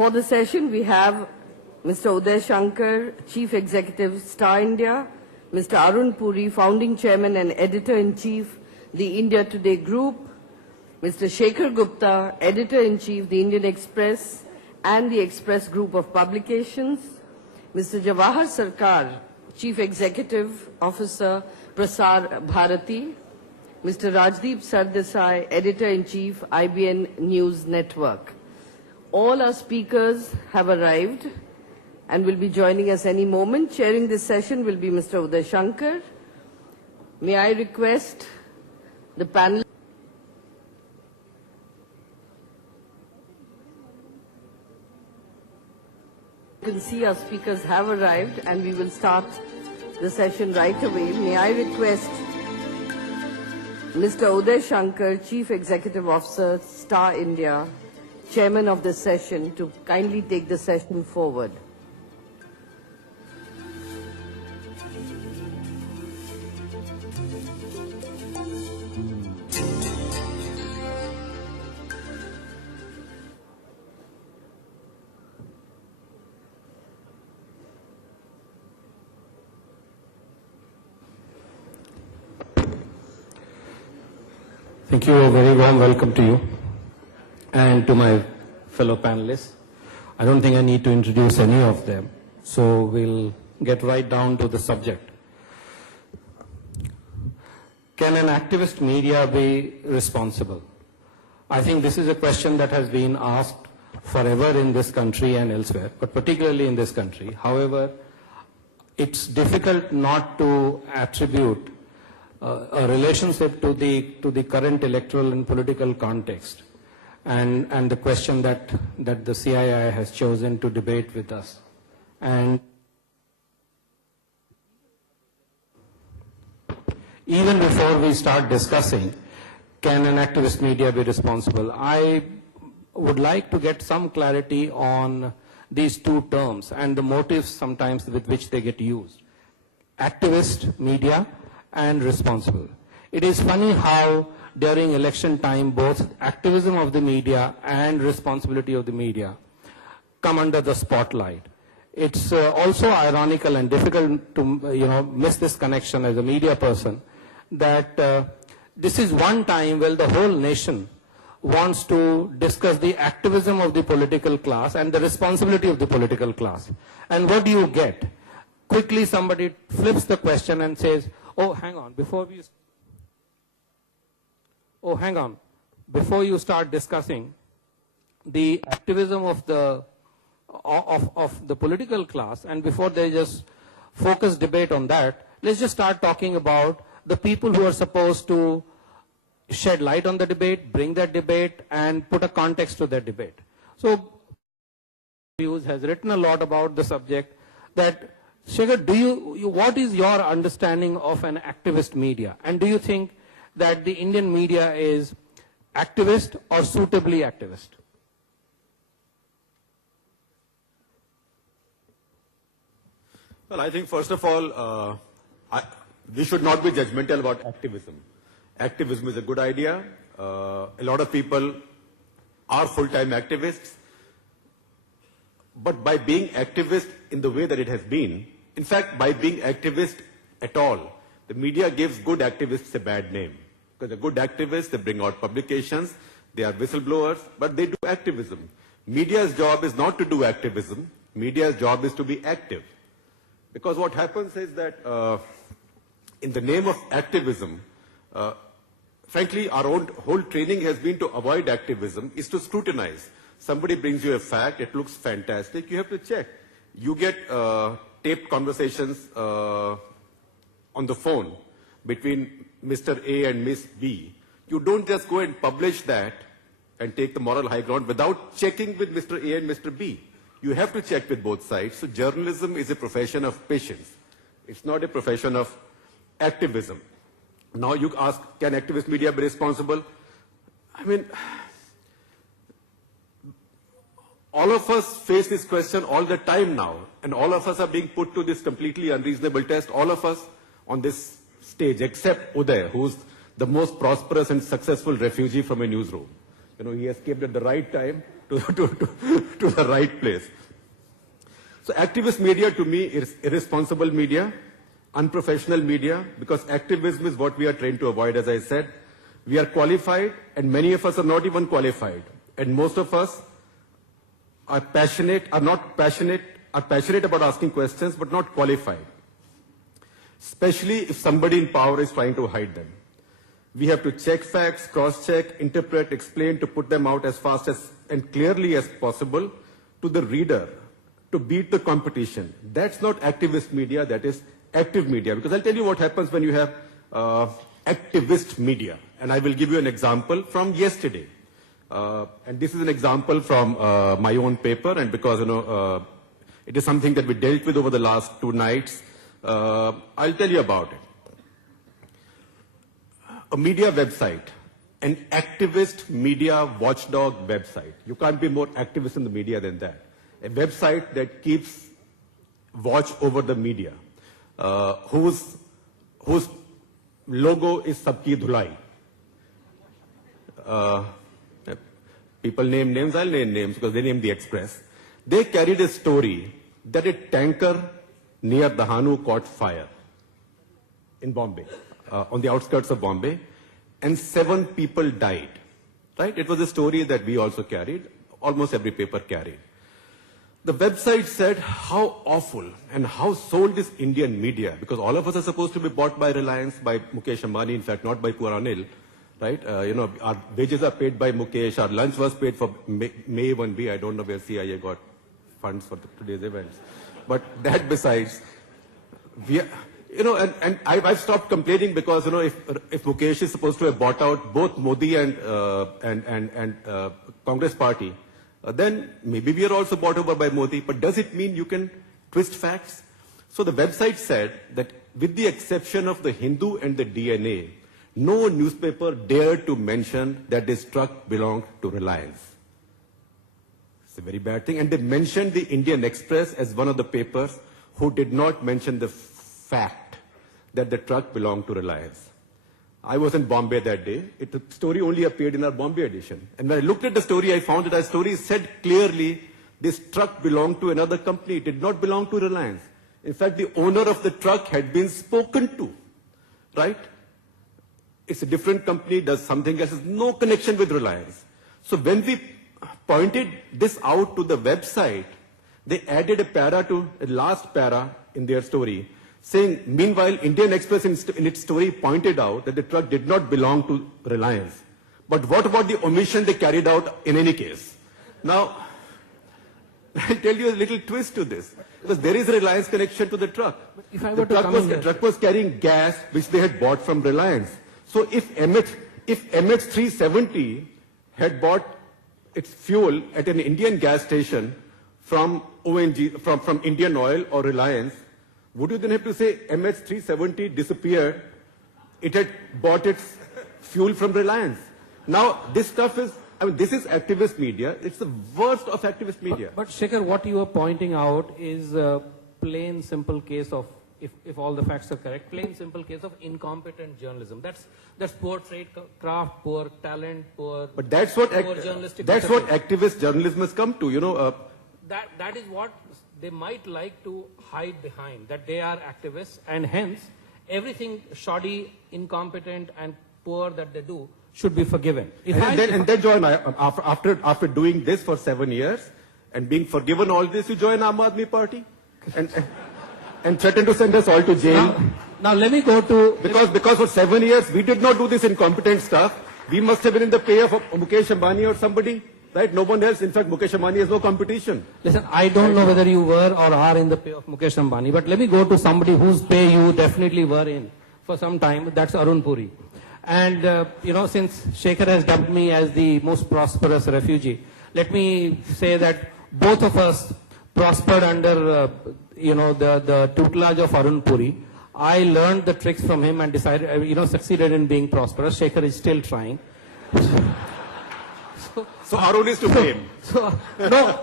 For the session, we have Mr. Uday Shankar, Chief Executive, Star India, Mr. Arun Puri, Founding Chairman and Editor-in-Chief, The India Today Group, Mr. Shekhar Gupta, Editor-in-Chief, The Indian Express and the Express Group of Publications, Mr. Jawahar Sarkar, Chief Executive Officer, Prasar Bharati, Mr. Rajdeep Sardesai, Editor-in-Chief, IBN News Network. All our speakers have arrived and will be joining us any moment. Chairing this session will be Mr. Uday Shankar. May I request the panel. You can see our speakers have arrived and we will start the session right away. May I request Mr. Uday Shankar, Chief Executive Officer, Star India, Chairman of this session, to kindly take the session forward. Thank you. A very warm welcome to you and to my fellow panelists. I don't think I need to introduce any of them, so we'll get right down to the subject. Can an activist media be responsible? I think this is a question that has been asked forever in this country and elsewhere, but particularly in this country. However, it's difficult not to attribute a relationship to the current electoral and political context and the question that the CII has chosen to debate with us. And even before we start discussing, can an activist media be responsible, I would like to get some clarity on these two terms and the motives sometimes with which they get used. Activist media and responsible. It is funny how during election time both activism of the media and responsibility of the media come under the spotlight. It's also ironical and difficult to miss this connection as a media person, that this is one time when the whole nation wants to discuss the activism of the political class and the responsibility of the political class. And what do you get? Quickly somebody flips the question and says, oh, hang on, before you start discussing the activism of the political class, and before they just focus debate on that, let's just start talking about the people who are supposed to shed light on the debate, bring that debate, and put a context to that debate. So, Hughes has written a lot about the subject. That, Shekhar, what is your understanding of an activist media? And do you think that the Indian media is activist or suitably activist? Well, I think first of all, we should not be judgmental about activism. Activism is a good idea. A lot of people are full-time activists. But by being activist in the way that it has been, in fact, by being activist at all, the media gives good activists a bad name. Because the good activists, they bring out publications, they are whistleblowers, but they do activism. Media's job is not to do activism. Media's job is to be active. Because what happens is that in the name of activism, frankly, our whole training has been to avoid activism, is to scrutinize. Somebody brings you a fact, it looks fantastic, you have to check. You get taped conversations on the phone between Mr. A and Miss B. You don't just go and publish that and take the moral high ground without checking with Mr. A and Mr. B. You have to check with both sides. So journalism is a profession of patience. It's not a profession of activism. Now you ask, can activist media be responsible? I mean, all of us face this question all the time now, and all of us are being put to this completely unreasonable test, all of us on this stage, except Uday, who's the most prosperous and successful refugee from a newsroom. You know, he escaped at the right time, to the right place. So activist media to me is irresponsible media, unprofessional media, because activism is what we are trained to avoid, as I said. We are qualified, and many of us are not even qualified. And most of us are passionate about asking questions, but not qualified. Especially if somebody in power is trying to hide them. We have to check facts, cross-check, interpret, explain to put them out as fast as and clearly as possible to the reader to beat the competition. That's not activist media, that is active media. Because I'll tell you what happens when you have activist media. And I will give you an example from yesterday. And this is an example from my own paper, and because it is something that we dealt with over the last 2 nights, I'll tell you about it. A media website, an activist media watchdog website. You can't be more activist in the media than that. A website that keeps watch over the media, whose logo is Sabki Dhulai. People name names, I'll name names because they named the Express. They carried a story that a tanker near Dahanu caught fire in Bombay, on the outskirts of Bombay, and 7 people died. Right? It was a story that we also carried, almost every paper carried. The website said how awful and how sold is Indian media, because all of us are supposed to be bought by Reliance, by Mukesh Ambani, in fact, not by poor Anil. Right? Our wages are paid by Mukesh, our lunch was paid for May 1B. I don't know where CIA got funds for today's events. But that besides, I've stopped complaining because, if Mukesh is supposed to have bought out both Modi and Congress party, then maybe we are also bought over by Modi. But does it mean you can twist facts? So the website said that with the exception of the Hindu and the DNA, no newspaper dared to mention that this truck belonged to Reliance. It's a very bad thing. And they mentioned the Indian Express as one of the papers who did not mention the fact that the truck belonged to Reliance. I was in Bombay that day. The story only appeared in our Bombay edition. And when I looked at the story, I found that our story said clearly this truck belonged to another company. It did not belong to Reliance. In fact, the owner of the truck had been spoken to. Right? It's a different company, does something else, has no connection with Reliance. So when we pointed this out to the website, they added a last para in their story, saying, meanwhile, Indian Express in its story pointed out that the truck did not belong to Reliance. But what about the omission they carried out in any case? Now, I'll tell you a little twist to this, because there is a Reliance connection to the truck. If I were The truck was carrying gas which they had bought from Reliance. So if MH370 had bought its fuel at an Indian gas station from from Indian Oil or Reliance, would you then have to say MH370 disappeared? It had bought its fuel from Reliance. Now, this stuff is, this is activist media. It's the worst of activist media. But Shekhar, what you are pointing out is a plain, simple case of, if all the facts are correct, plain, simple case of incompetent journalism. That's poor trade craft, poor talent, poor. But that's what journalistic. That's what activist journalism has come to. That is what they might like to hide behind, that they are activists, and hence everything shoddy, incompetent, and poor that they do should be forgiven. And then join, after doing this for 7 years and being forgiven all this, you join Aam Aadmi Party and threaten to send us all to jail. Now let me go to... Because for 7 years we did not do this incompetent stuff. We must have been in the pay of Mukesh Ambani or somebody. Right? No one else. In fact, Mukesh Ambani has no competition. Listen, I don't know whether you were or are in the pay of Mukesh Ambani, but let me go to somebody whose pay you definitely were in for some time. That's Arun Puri. And, since Shekhar has dubbed me as the most prosperous refugee, let me say that both of us prospered under, the tutelage of Arun Puri. I learned the tricks from him and decided, succeeded in being prosperous. Shekhar is still trying. So Arun is to blame. No,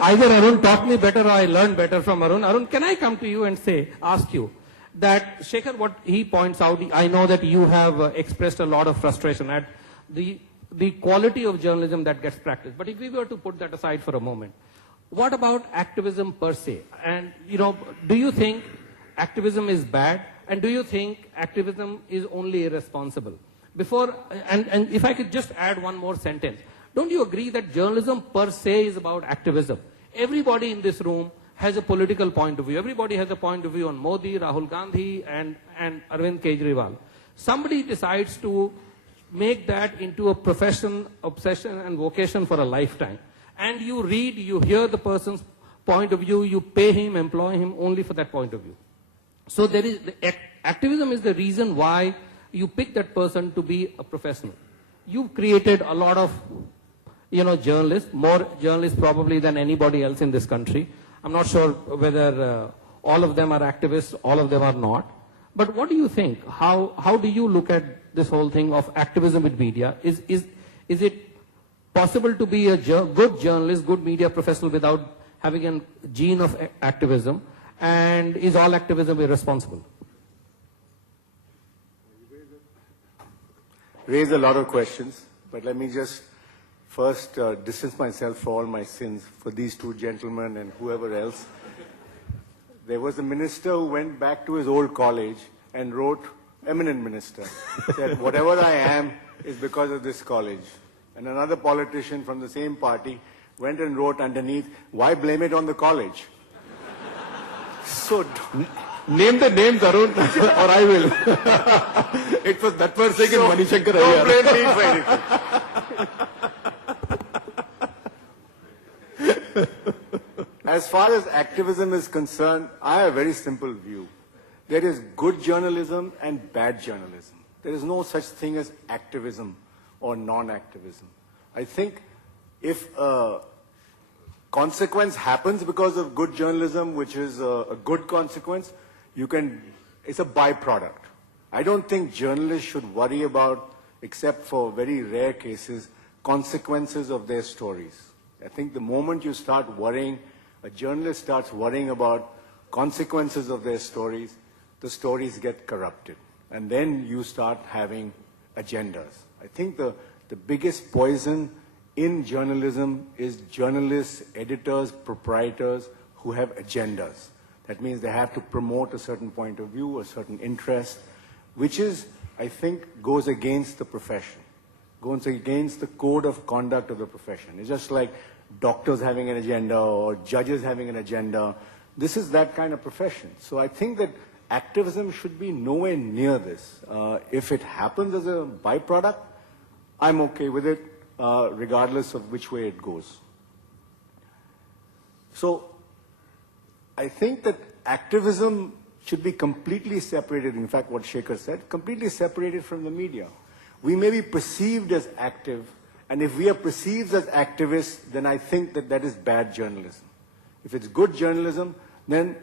either Arun taught me better or I learned better from Arun. Arun, can I come to you and ask you that Shekhar, what he points out, I know that you have expressed a lot of frustration at the the quality of journalism that gets practiced. But if we were to put that aside for a moment, what about activism per se? And, do you think activism is bad? And do you think activism is only irresponsible? And if I could just add one more sentence, don't you agree that journalism per se is about activism? Everybody in this room has a political point of view. Everybody has a point of view on Modi, Rahul Gandhi, and Arvind Kejriwal. Somebody decides to make that into a profession, obsession, and vocation for a lifetime. And you read, you hear the person's point of view, you pay him, employ him only for that point of view. So activism is the reason why you pick that person to be a professional. You've created a lot of, journalists, more journalists probably than anybody else in this country. I'm not sure whether all of them are activists, all of them are not. But what do you think? How do you look at this whole thing of activism with media? Is it possible to be a good journalist, good media professional without having a gene of activism? And is all activism irresponsible? Raise a lot of questions, but let me just first distance myself for all my sins, for these two gentlemen and whoever else. There was a minister who went back to his old college and wrote, eminent minister, said, whatever I am is because of this college. And another politician from the same party went and wrote underneath, why blame it on the college? So, Name the names, Arun, or I will. It was that was taken Mani Shankar don't Iyer. blame me for anything. As far as activism is concerned, I have a very simple view. There is good journalism and bad journalism. There is no such thing as activism or non-activism. I think if a consequence happens because of good journalism, which is a good consequence, it's a byproduct. I don't think journalists should worry about, except for very rare cases, consequences of their stories. I think the moment you start worrying, a journalist starts worrying about consequences of their stories, the stories get corrupted. And then you start having agendas. I think the biggest poison in journalism is journalists, editors, proprietors who have agendas. That means they have to promote a certain point of view, a certain interest, which is, I think, goes against the profession, goes against the code of conduct of the profession. It's just like doctors having an agenda or judges having an agenda. This is that kind of profession. So I think that activism should be nowhere near this. If it happens as a byproduct, I'm okay with it, regardless of which way it goes. So I think that activism should be completely separated, in fact what Shekhar said, completely separated from the media. We may be perceived as active, and if we are perceived as activists, then I think that that is bad journalism. If it's good journalism, then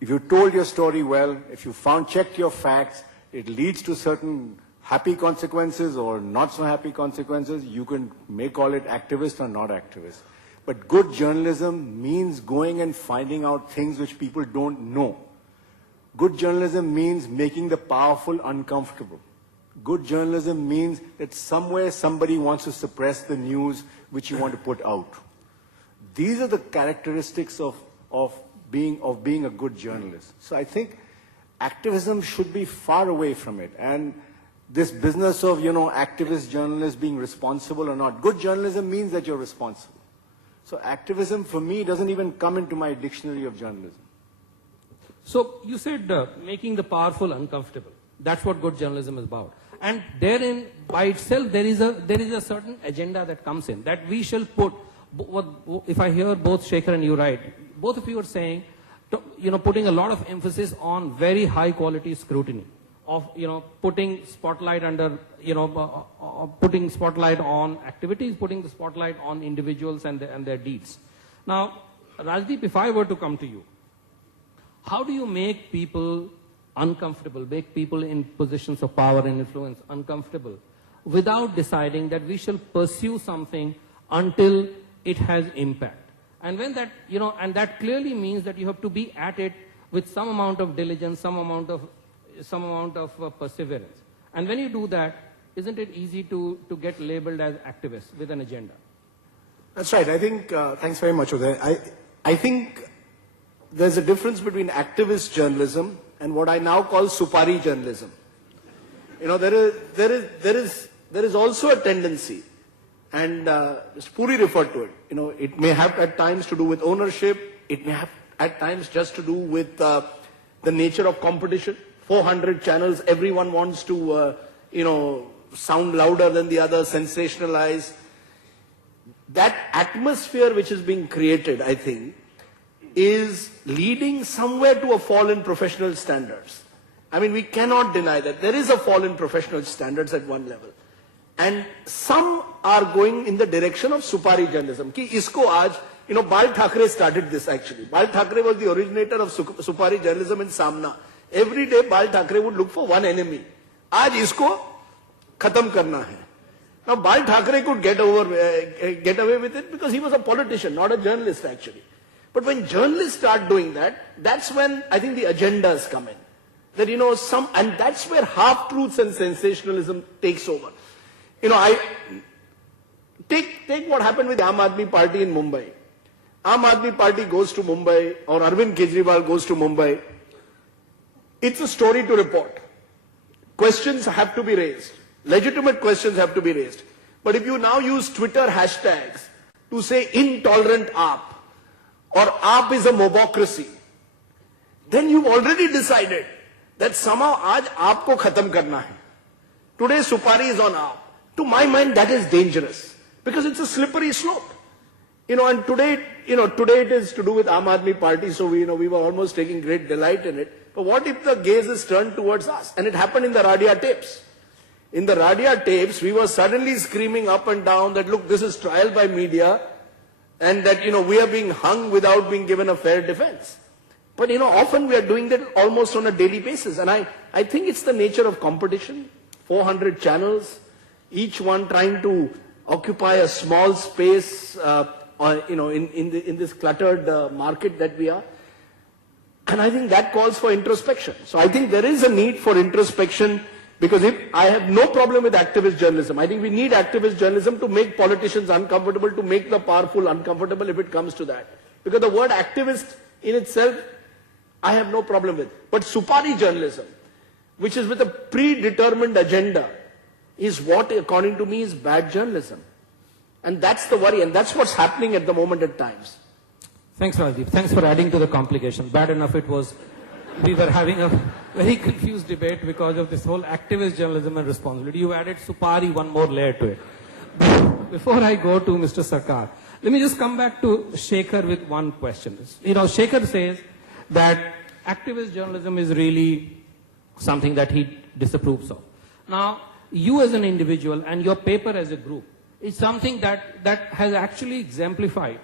if you told your story well, if you checked your facts, it leads to certain happy consequences or not so happy consequences, you may call it activist or not activist. But good journalism means going and finding out things which people don't know. Good journalism means making the powerful uncomfortable. Good journalism means that somewhere somebody wants to suppress the news which you want to put out. These are the characteristics of being a good journalist. So I think activism should be far away from it. And this business of, activist journalists being responsible or not. Good journalism means that you're responsible. So activism for me doesn't even come into my dictionary of journalism. So you said making the powerful uncomfortable. That's what good journalism is about. And therein, by itself, there is a certain agenda that comes in, that we shall put, if I hear both Shekhar and you right, both of you are saying, putting a lot of emphasis on very high quality scrutiny, of, putting spotlight under, putting spotlight on activities, putting the spotlight on individuals and their deeds. Now, Rajdeep, if I were to come to you, how do you make people uncomfortable, make people in positions of power and influence uncomfortable, without deciding that we shall pursue something until it has impact? And when that, and that clearly means that you have to be at it with some amount of diligence, some amount of perseverance. And when you do that, isn't it easy to get labeled as activists with an agenda? That's right. I think, thanks very much, Uday. I think there's a difference between activist journalism and what I now call supari journalism. You know, there is also a tendency, and Mr. Puri referred to it. You know, it may have at times to do with ownership. It may have at times just to do with the nature of competition. 400 channels, everyone wants to, sound louder than the other, sensationalize. That atmosphere which is being created, I think, is leading somewhere to a fall in professional standards. I mean, we cannot deny that. There is a fall in professional standards at one level. And some are going in the direction of supari journalism. Ki isko aaj, Bal Thackeray started this actually. Bal Thackeray was the originator of supari journalism in Samna. Every day Bal Thackeray would look for one enemy. Aaj isko khatam karna hai. Now Bal Thackeray could get away with it because he was a politician, not a journalist actually. But when journalists start doing that, that's when I think the agendas come in. That, and that's where half-truths and sensationalism takes over. Take what happened with Aam Aadmi Party in Mumbai. Aam Aadmi Party goes to Mumbai, or Arvind Kejriwal goes to Mumbai. It's a story to report. Questions have to be raised. Legitimate questions have to be raised. But if you now use Twitter hashtags to say intolerant AAP, or AAP is a mobocracy, then you've already decided that somehow aaj AAP ko khatam karna hai. Today Supari is on AAP. To my mind, that is dangerous because it's a slippery slope. And today it is to do with Aam Aadmi Party, so we were almost taking great delight in it. But what if the gaze is turned towards us? And it happened in the Radia tapes. In the Radia tapes, we were suddenly screaming up and down that, look, this is trial by media, and that, we are being hung without being given a fair defense. But, often we are doing that almost on a daily basis. And I think it's the nature of competition. 400 channels, each one trying to occupy a small space, in this cluttered market that we are. And I think that calls for introspection. So I think there is a need for introspection, because I have no problem with activist journalism. I think we need activist journalism to make politicians uncomfortable, to make the powerful uncomfortable if it comes to that. Because the word activist in itself, I have no problem with. But supari journalism, which is with a predetermined agenda, is what, according to me, is bad journalism. And that's the worry, and that's what's happening at the moment at times. Thanks, Rajdeep. Thanks for adding to the complication. Bad enough it was. We were having a very confused debate because of this whole activist journalism and responsibility. You added supari, one more layer to it. Before I go to Mr. Sarkar, let me just come back to Shekhar with one question. Shekhar says that activist journalism is really something that he disapproves of. Now, you as an individual and your paper as a group is something that has actually exemplified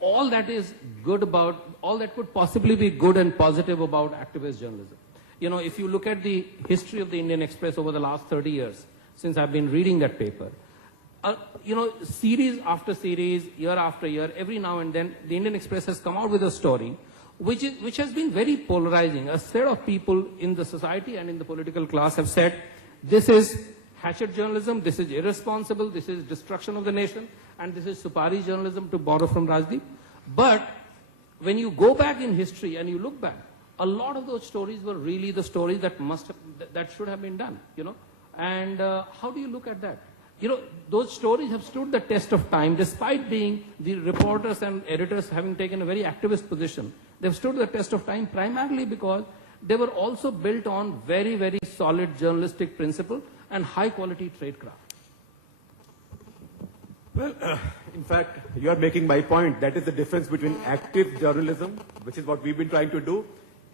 all that is good about, all that could possibly be good and positive about activist journalism. If you look at the history of the Indian Express over the last 30 years, since I've been reading that paper, series after series, year after year, every now and then, the Indian Express has come out with a story which has been very polarizing. A set of people in the society and in the political class have said, this is hatchet journalism, this is irresponsible, this is destruction of the nation, and this is supari journalism, to borrow from Rajdeep. But when you go back in history and you look back, a lot of those stories were really the stories that should have been done, And how do you look at that? Those stories have stood the test of time, despite being the reporters and editors having taken a very activist position. They've stood the test of time primarily because they were also built on very, very solid journalistic principle and high quality tradecraft. Well, in fact, you are making my point. That is the difference between active journalism, which is what we've been trying to do,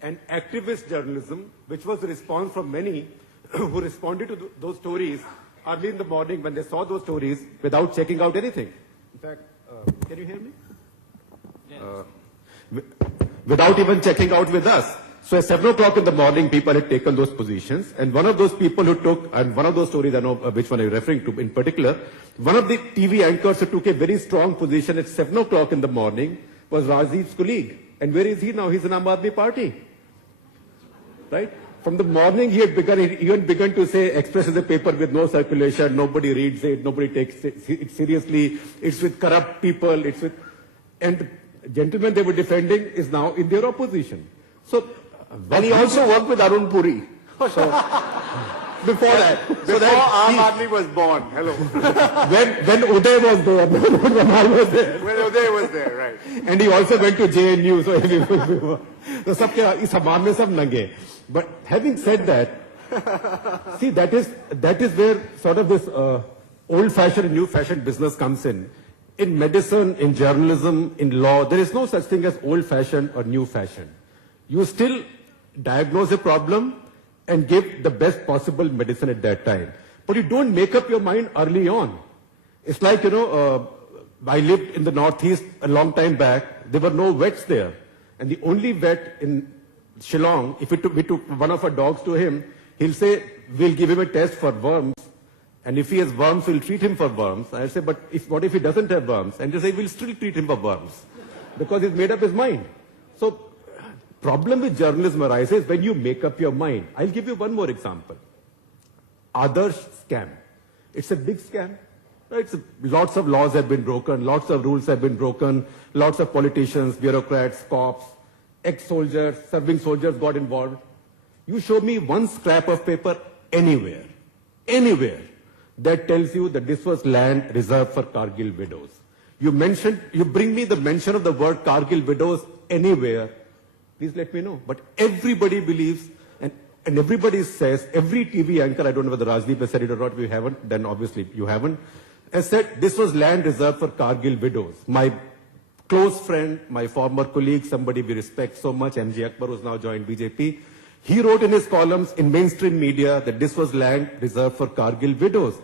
and activist journalism, which was the response from many who responded to those stories early in the morning when they saw those stories without checking out anything. In fact, can you hear me? Yes. Without even checking out with us. So at 7 o'clock in the morning, people had taken those positions, and one of those people who took, and one of those stories, I know which one I'm referring to in particular, one of the TV anchors who took a very strong position at 7 o'clock in the morning was Rajdeep's colleague. And where is he now? He's in Aam Aadmi Party. Right? From the morning, he even begun to say, Express is a paper with no circulation, nobody reads it, nobody takes it seriously, it's with corrupt people, and the gentleman they were defending is now in their opposition. So, And he also worked with Arun Puri. before that. Before Aam Aadmi was born. Hello. When Uday was there, when I was there. When Uday was there, right. And he also went to JNU, so so सबके इस हमाम में सब नंगे. But having said that, see that is where sort of this old-fashioned and new-fashioned business comes in. In medicine, in journalism, in law, there is no such thing as old-fashioned or new-fashioned. You still diagnose a problem and give the best possible medicine at that time. But you don't make up your mind early on. It's like, I lived in the Northeast a long time back. There were no vets there. And the only vet in Shillong, if we took one of our dogs to him, he'll say, we'll give him a test for worms. And if he has worms, we'll treat him for worms. I'll say, but what if he doesn't have worms? And he'll say, we'll still treat him for worms. Because he's made up his mind. So, problem with journalism arises when you make up your mind. I'll give you one more example. Adarsh scam. It's a big scam. Right? Lots of laws have been broken, lots of rules have been broken, lots of politicians, bureaucrats, cops, ex-soldiers, serving soldiers got involved. You show me one scrap of paper anywhere, that tells you that this was land reserved for Kargil widows. You bring me the mention of the word Kargil widows anywhere, please let me know. But everybody believes, and everybody says, every TV anchor, I don't know whether Rajdeep has said it or not, if you haven't, then obviously you haven't, has said this was land reserved for Kargil widows. My close friend, my former colleague, somebody we respect so much, MJ Akbar, who's now joined BJP, he wrote in his columns in mainstream media that this was land reserved for Kargil widows.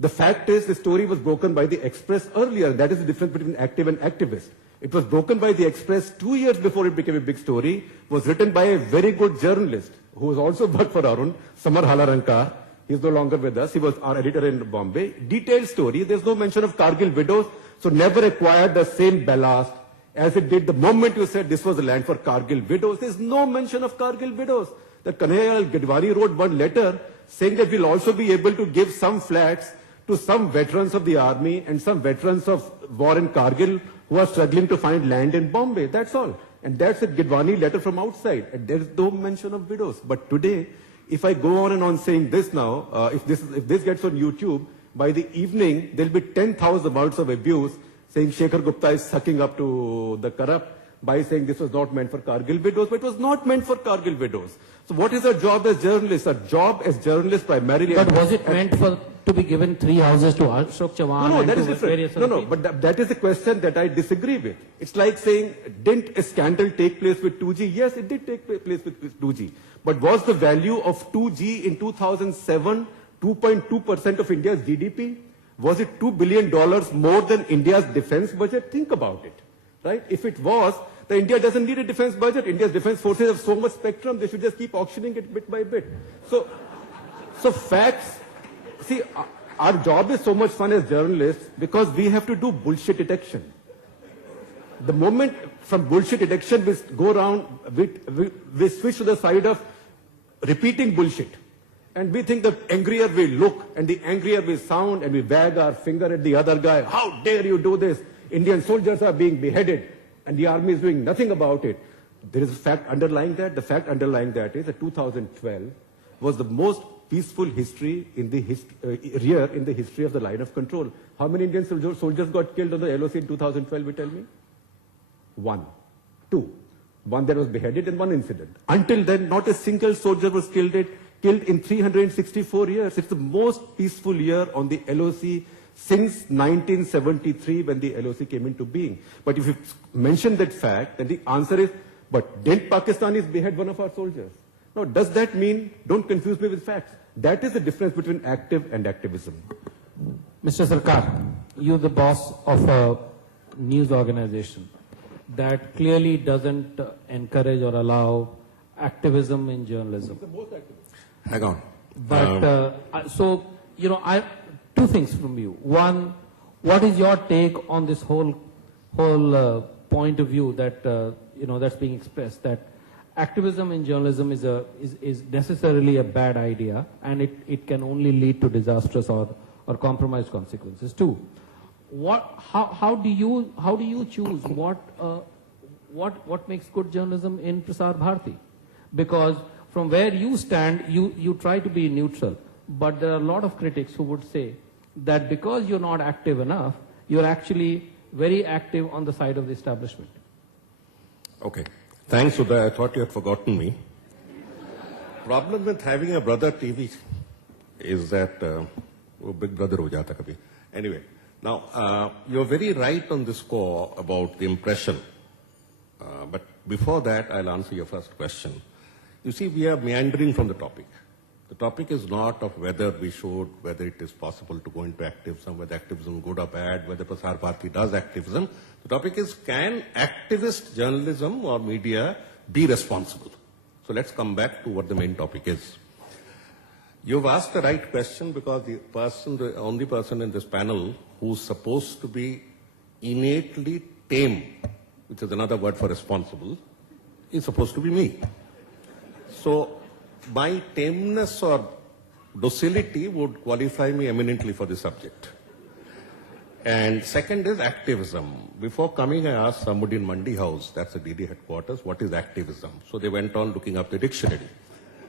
The fact is, the story was broken by the Express earlier. That is the difference between active and activist. It was broken by the Express 2 years before it became a big story, was written by a very good journalist who has also worked for Arun, Samar Halarankar. He's no longer with us. He was our editor in Bombay. Detailed story. There's no mention of Kargil widows, so never acquired the same ballast as it did the moment you said this was the land for Kargil widows. There's no mention of Kargil widows. The Kanhaiya Gidwani wrote one letter saying that we'll also be able to give some flats to some veterans of the army and some veterans of war in Kargil who are struggling to find land in Bombay. That's all. And that's a Gidwani letter from outside. And there's no mention of widows. But today, if I go on and on saying this now, if this gets on YouTube, by the evening, there'll be 10,000 words of abuse saying Shekhar Gupta is sucking up to the corrupt by saying this was not meant for Kargil widows, but it was not meant for Kargil widows. So what is our job as journalists? Our job as journalists primarily... But was it meant to be given 3 houses to Ashok Chavan? No, and that to is various different. other No, but that is a question that I disagree with. It's like saying, didn't a scandal take place with 2G? Yes, it did take place with 2G. But was the value of 2G in 2007 2.2% of India's GDP? Was it $2 billion more than India's defense budget? Think about it, right? If it was, then India doesn't need a defense budget. India's defense forces have so much spectrum, they should just keep auctioning it bit by bit. So facts, see, our job is so much fun as journalists because we have to do bullshit detection. The moment from bullshit detection we go around, we switch to the side of repeating bullshit. And we think the angrier we look and the angrier we sound and we wag our finger at the other guy. How dare you do this? Indian soldiers are being beheaded and the army is doing nothing about it. There is a fact underlying that. The fact underlying that is that 2012 was the most peaceful history in the year in the history of the line of control. How many Indian soldiers got killed on the LOC in 2012, you tell me? 1. 2. One that was beheaded and one incident. Until then, not a single soldier was killed in 364 years. It's the most peaceful year on the LOC since 1973 when the LOC came into being. But if you mention that fact, then the answer is, but didn't Pakistanis behead one of our soldiers? Now, does that mean, don't confuse me with facts. That is the difference between active and activism. Mr. Sarkar, you're the boss of a news organization that clearly doesn't encourage or allow activism in journalism. Hang on. But so, two things from you. One, what is your take on this whole point of view that that's being expressed, that activism in journalism is necessarily a bad idea, and it can only lead to disastrous or compromised consequences too. How do you choose what makes good journalism in Prasar Bharati? Because from where you stand, you try to be neutral, but there are a lot of critics who would say that because you're not active enough, you're actually very active on the side of the establishment. Okay. Thanks, Uday. I thought you had forgotten me. Problem with having a brother TV is that big brother ho jata kabhi. Anyway, now you're very right on this score about the impression. But before that, I'll answer your first question. You see, we are meandering from the topic. The topic is not of whether we should, whether it is possible to go into activism, whether activism is good or bad, whether Prasar Bharati does activism. The topic is, can activist journalism or media be responsible? So let's come back to what the main topic is. You've asked the right question because the only person in this panel who's supposed to be innately tame, which is another word for responsible, is supposed to be me. So my tameness or docility would qualify me eminently for this subject. And second is activism. Before coming, I asked somebody in Mandi House, that's the DD headquarters, what is activism? So they went on looking up the dictionary.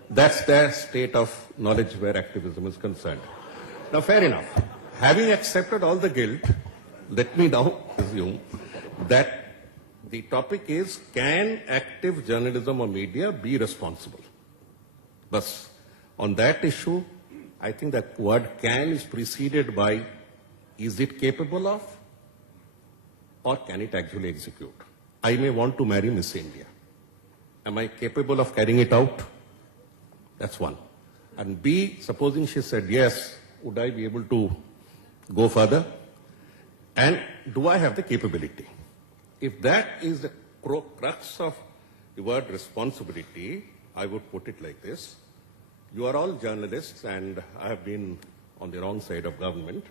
That's their state of knowledge where activism is concerned. Now, fair enough. Having accepted all the guilt, let me now assume that the topic is, can active journalism or media be responsible? But on that issue, I think that word can is preceded by, is it capable of, or can it actually execute? I may want to marry Miss India. Am I capable of carrying it out? That's one. And B, supposing she said yes, would I be able to go further? And do I have the capability? If that is the crux of the word responsibility, I would put it like this. You are all journalists, and I have been on the wrong side of government.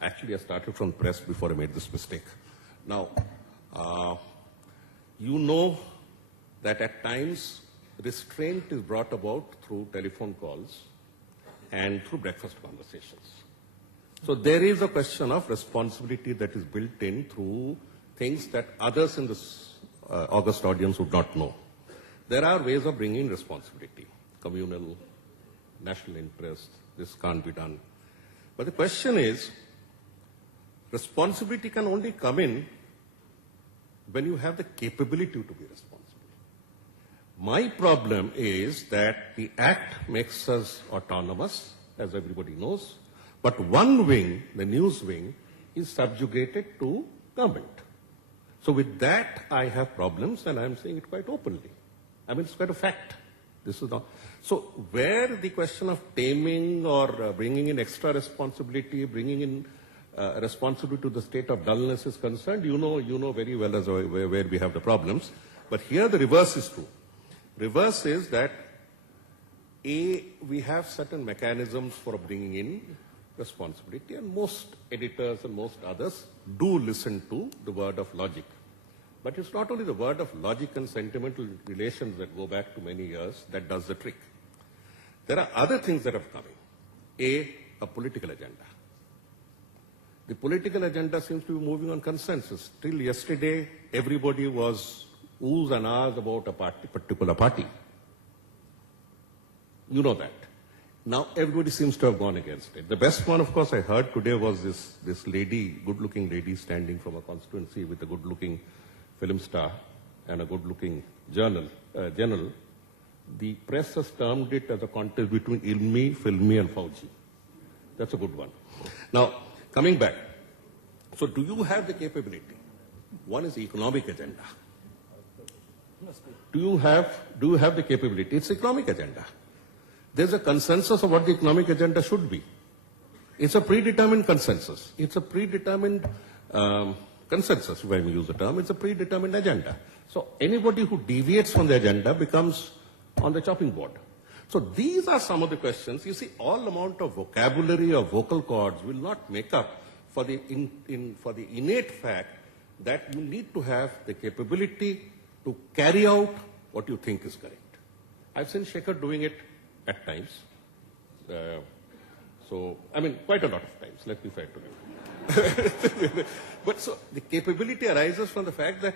Actually, I started from press before I made this mistake. Now, you know that at times restraint is brought about through telephone calls and through breakfast conversations. So there is a question of responsibility that is built in through things that others in this august audience would not know. There are ways of bringing responsibility, communal, national interest, this can't be done. But the question is, responsibility can only come in when you have the capability to be responsible. My problem is that the Act makes us autonomous, as everybody knows, but one wing, the news wing, is subjugated to government. So with that, I have problems, and I'm saying it quite openly. I mean, it's quite a fact. This is not. So where the question of taming or bringing in extra responsibility, bringing in responsibility to the state of dullness is concerned, you know very well as where we have the problems. But here the reverse is true. Reverse is that, A, we have certain mechanisms for bringing in responsibility, and most editors and most others do listen to the word of logic. But it's not only the word of logic and sentimental relations that go back to many years that does the trick. There are other things that have come in. A political agenda. The political agenda seems to be moving on consensus. Till yesterday, everybody was oohs and ahs about a particular party. You know that. Now everybody seems to have gone against it. The best one, of course, I heard today was this lady, good-looking lady standing from a constituency with a good-looking film star and a good-looking general. The press has termed it as a contest between Ilmi, Filmi and Fauji. That's a good one. Now, coming back. So do you have the capability? One is the economic agenda. Do you have the capability? It's economic agenda. There's a consensus of what the economic agenda should be. It's a predetermined consensus. It's a predetermined consensus, if I may use the term. It's a predetermined agenda. So anybody who deviates from the agenda becomes on the chopping board. So these are some of the questions. You see, all amount of vocabulary or vocal cords will not make up for the innate fact that you need to have the capability to carry out what you think is correct. I've seen Shekhar doing it at times. I mean, quite a lot of times, let's be fair to him. But so the capability arises from the fact that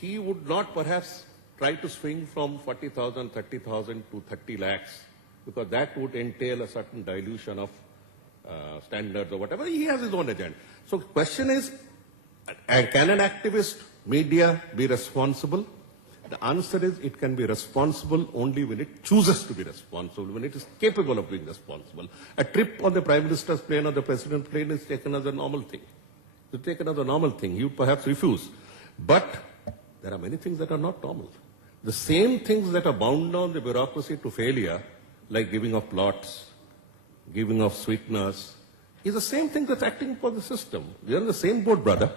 he would not perhaps try to swing from 40,000, 30,000 to 30 lakhs, because that would entail a certain dilution of standards or whatever. He has his own agenda. So the question is, can an activist media be responsible? The answer is it can be responsible only when it chooses to be responsible, when it is capable of being responsible. A trip on the Prime Minister's plane or the President's plane is taken as a normal thing. It's taken as a normal thing. You perhaps refuse. But there are many things that are not normal. The same things that are bound down the bureaucracy to failure, like giving of plots, giving of sweeteners, is the same thing that's acting for the system. We are in the same boat, brother.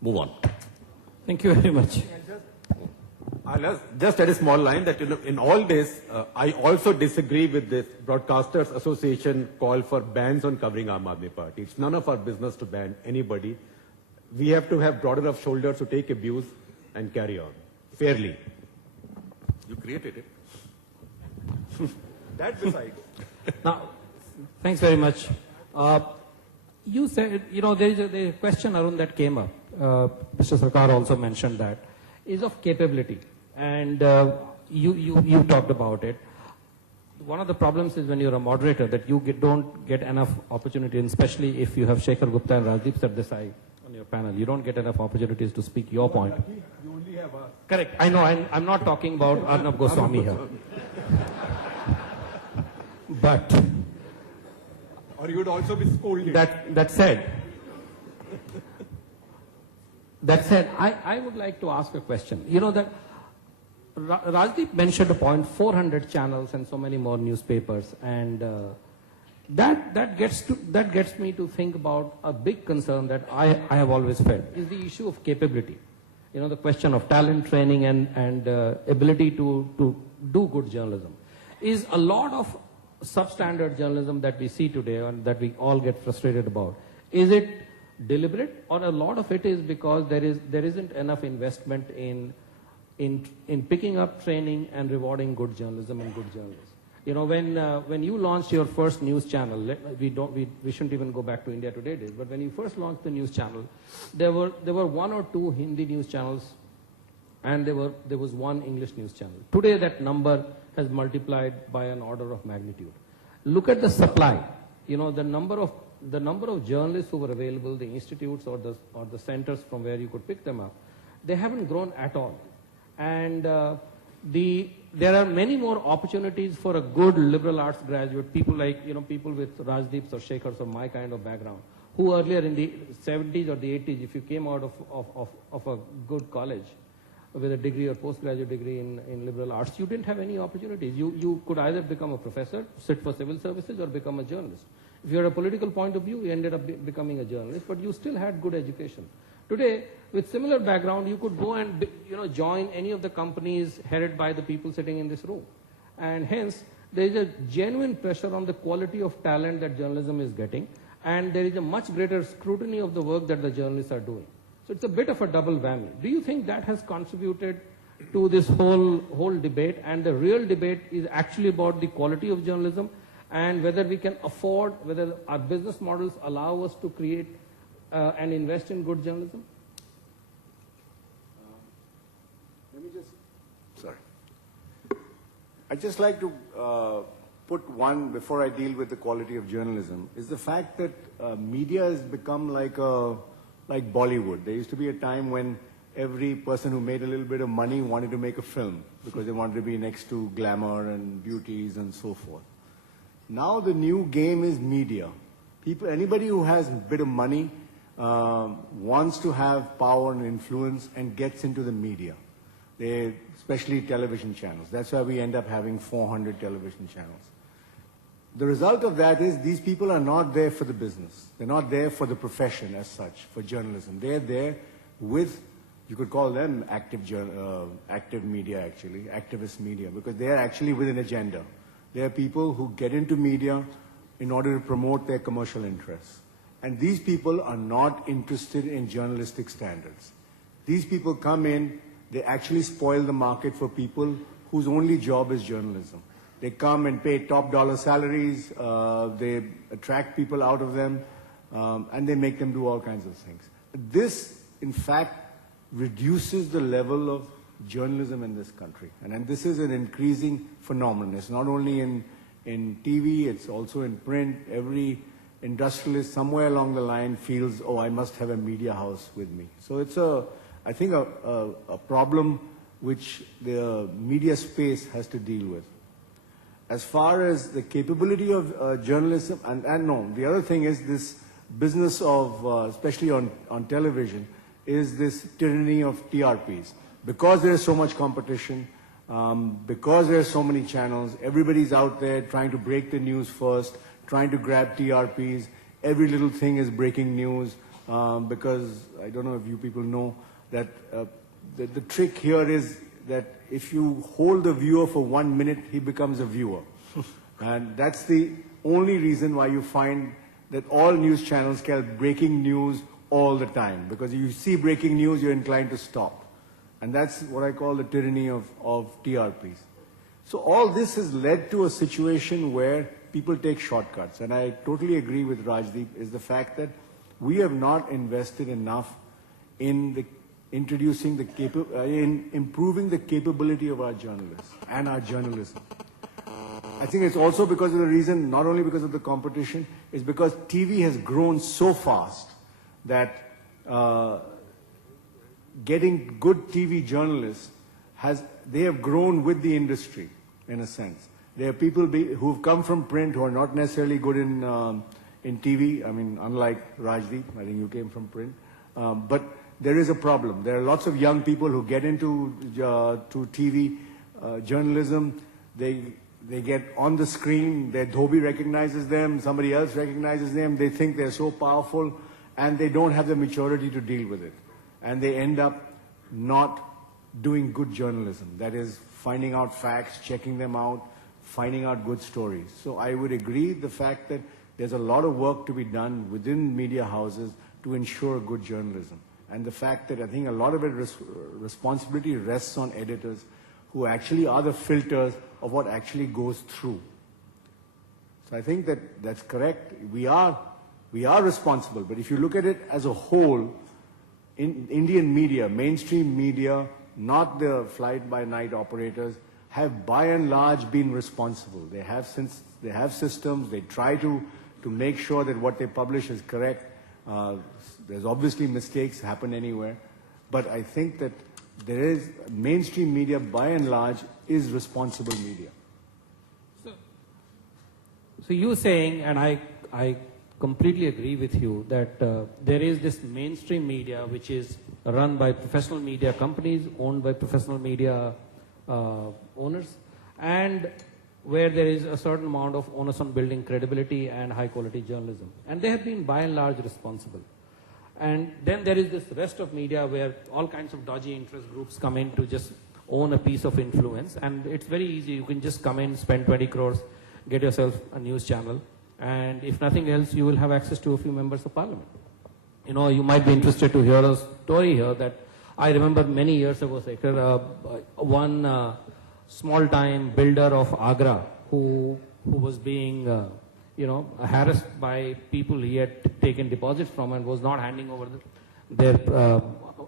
Move on. Thank you very much. I'll just add a small line that in all this, I also disagree with this Broadcasters Association call for bans on covering Aam Aadmi Party. It's none of our business to ban anybody. We have to have broad enough shoulders to take abuse and carry on fairly. You created it. That besides. Now, thanks very much. You said, there is a question, Arun, that came up. Mr. Sarkar also mentioned that, is of capability. And you talked about it. One of the problems is when you're a moderator that you don't get enough opportunity, and especially if you have Shekhar Gupta and Rajdeep Sardesai on your panel, you don't get enough opportunities to speak your point. You only have us. Correct. I know. I'm not talking about Arnab Goswami here. But Or you would also be scolded. that said, I would like to ask a question. That Rajdeep mentioned a point, 400 channels and so many more newspapers, and that gets me to think about a big concern that I have always felt, is the issue of capability. The question of talent training and ability to do good journalism. Is a lot of substandard journalism that we see today and that we all get frustrated about, is it deliberate, or a lot of it is because there isn't enough investment in picking up training and rewarding good journalism and good journalists? When you launched your first news channel, we shouldn't even go back to India Today days, but when you first launched the news channel, there were 1 or 2 Hindi news channels, and there was 1 English news channel. Today that number has multiplied by an order of magnitude. Look at the supply. The number of journalists who were available, the institutes or the centers from where you could pick them up, they haven't grown at all. And there are many more opportunities for a good liberal arts graduate, people like, people with Rajdeep's or Shekhar's or my kind of background, who earlier in the 70s or the 80s, if you came out of a good college with a degree or postgraduate degree in liberal arts, you didn't have any opportunities. You could either become a professor, sit for civil services, or become a journalist. If you had a political point of view, you ended up becoming a journalist, but you still had good education. Today, with similar background, you could go and join any of the companies headed by the people sitting in this room. And hence, there is a genuine pressure on the quality of talent that journalism is getting, and there is a much greater scrutiny of the work that the journalists are doing. So it's a bit of a double whammy. Do you think that has contributed to this whole debate, and the real debate is actually about the quality of journalism and whether we can afford, whether our business models allow us to create and invest in good journalism? I'd just like to put one, before I deal with the quality of journalism, is the fact that media has become like Bollywood. There used to be a time when every person who made a little bit of money wanted to make a film because they wanted to be next to glamour and beauties and so forth. Now the new game is media. Anybody who has a bit of money wants to have power and influence and gets into the media. Especially television channels. That's why we end up having 400 television channels. The result of that is these people are not there for the business. They're not there for the profession as such, for journalism. They're there with, you could call them active media actually, activist media, because they're actually with an agenda. They're people who get into media in order to promote their commercial interests. And these people are not interested in journalistic standards. These people come in, they actually spoil the market for people whose only job is journalism. They come and pay top dollar salaries, they attract people out of them, and they make them do all kinds of things. This, in fact, reduces the level of journalism in this country. And this is an increasing phenomenon. It's not only in TV, it's also in print. Every industrialist somewhere along the line feels, oh, I must have a media house with me. So it's I think a problem which the media space has to deal with. As far as the capability of journalism, and no, the other thing is this business of, especially on television, is this tyranny of TRPs. Because there is so much competition, because there are so many channels, everybody's out there trying to break the news first, trying to grab TRPs. Every little thing is breaking news, because I don't know if you people know that the trick here is that if you hold the viewer for 1 minute, he becomes a viewer. And that's the only reason why you find that all news channels carry breaking news all the time. Because if you see breaking news, you're inclined to stop. And that's what I call the tyranny of TRPs. So all this has led to a situation where people take shortcuts. And I totally agree with Rajdeep, is the fact that we have not invested enough in improving the capability of our journalists and our journalism. I think it's also because of the reason, not only because of the competition, it's because TV has grown so fast that getting good TV journalists they have grown with the industry, in a sense. There are people who've come from print who are not necessarily good in TV. I mean, unlike Rajdeep, I think you came from print. But there is a problem. There are lots of young people who get into to TV journalism. They get on the screen, their Dhobi recognizes them, somebody else recognizes them, they think they're so powerful, and they don't have the maturity to deal with it. And they end up not doing good journalism. That is, finding out facts, checking them out, finding out good stories. So I would agree the fact that there's a lot of work to be done within media houses to ensure good journalism. And the fact that I think a lot of responsibility rests on editors who actually are the filters of what actually goes through. So I think that that's correct. We are responsible, but if you look at it as a whole, in Indian media, mainstream media, not the fly-by-night operators, have by and large been responsible. They have systems, they try to make sure that what they publish is correct. There's obviously mistakes happen anywhere, but I think that there is mainstream media by and large is responsible media. So you're saying, and I completely agree with you, that there is this mainstream media which is run by professional media companies, owned by professional media owners, and where there is a certain amount of onus on building credibility and high quality journalism. And they have been by and large responsible. And then there is this rest of media where all kinds of dodgy interest groups come in to just own a piece of influence. And it's very easy. You can just come in, spend 20 crores, get yourself a news channel. And if nothing else, you will have access to a few members of parliament. You know, you might be interested to hear a story here that I remember many years ago, Sekhar, one small-time builder of Agra who was being harassed by people he had taken deposits from and was not handing over their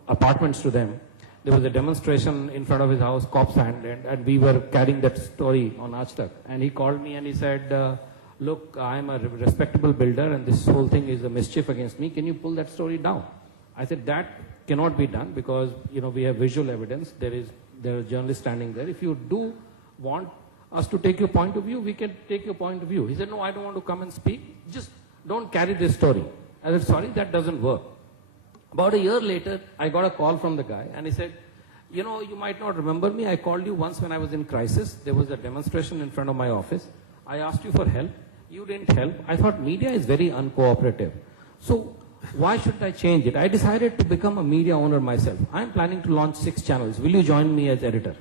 apartments to them. There was a demonstration in front of his house, cops handed, and we were carrying that story on Aaj Tak. And he called me and he said, look, I'm a respectable builder and this whole thing is a mischief against me. Can you pull that story down? I said, that cannot be done because, we have visual evidence. There are journalists standing there. If you do want us to take your point of view, we can take your point of view. He said, no, I don't want to come and speak. Just don't carry this story. I said, sorry, that doesn't work. About a year later, I got a call from the guy and he said, you might not remember me. I called you once when I was in crisis. There was a demonstration in front of my office. I asked you for help. You didn't help. I thought media is very uncooperative. So why should I change it? I decided to become a media owner myself. I'm planning to launch 6 channels. Will you join me as editor?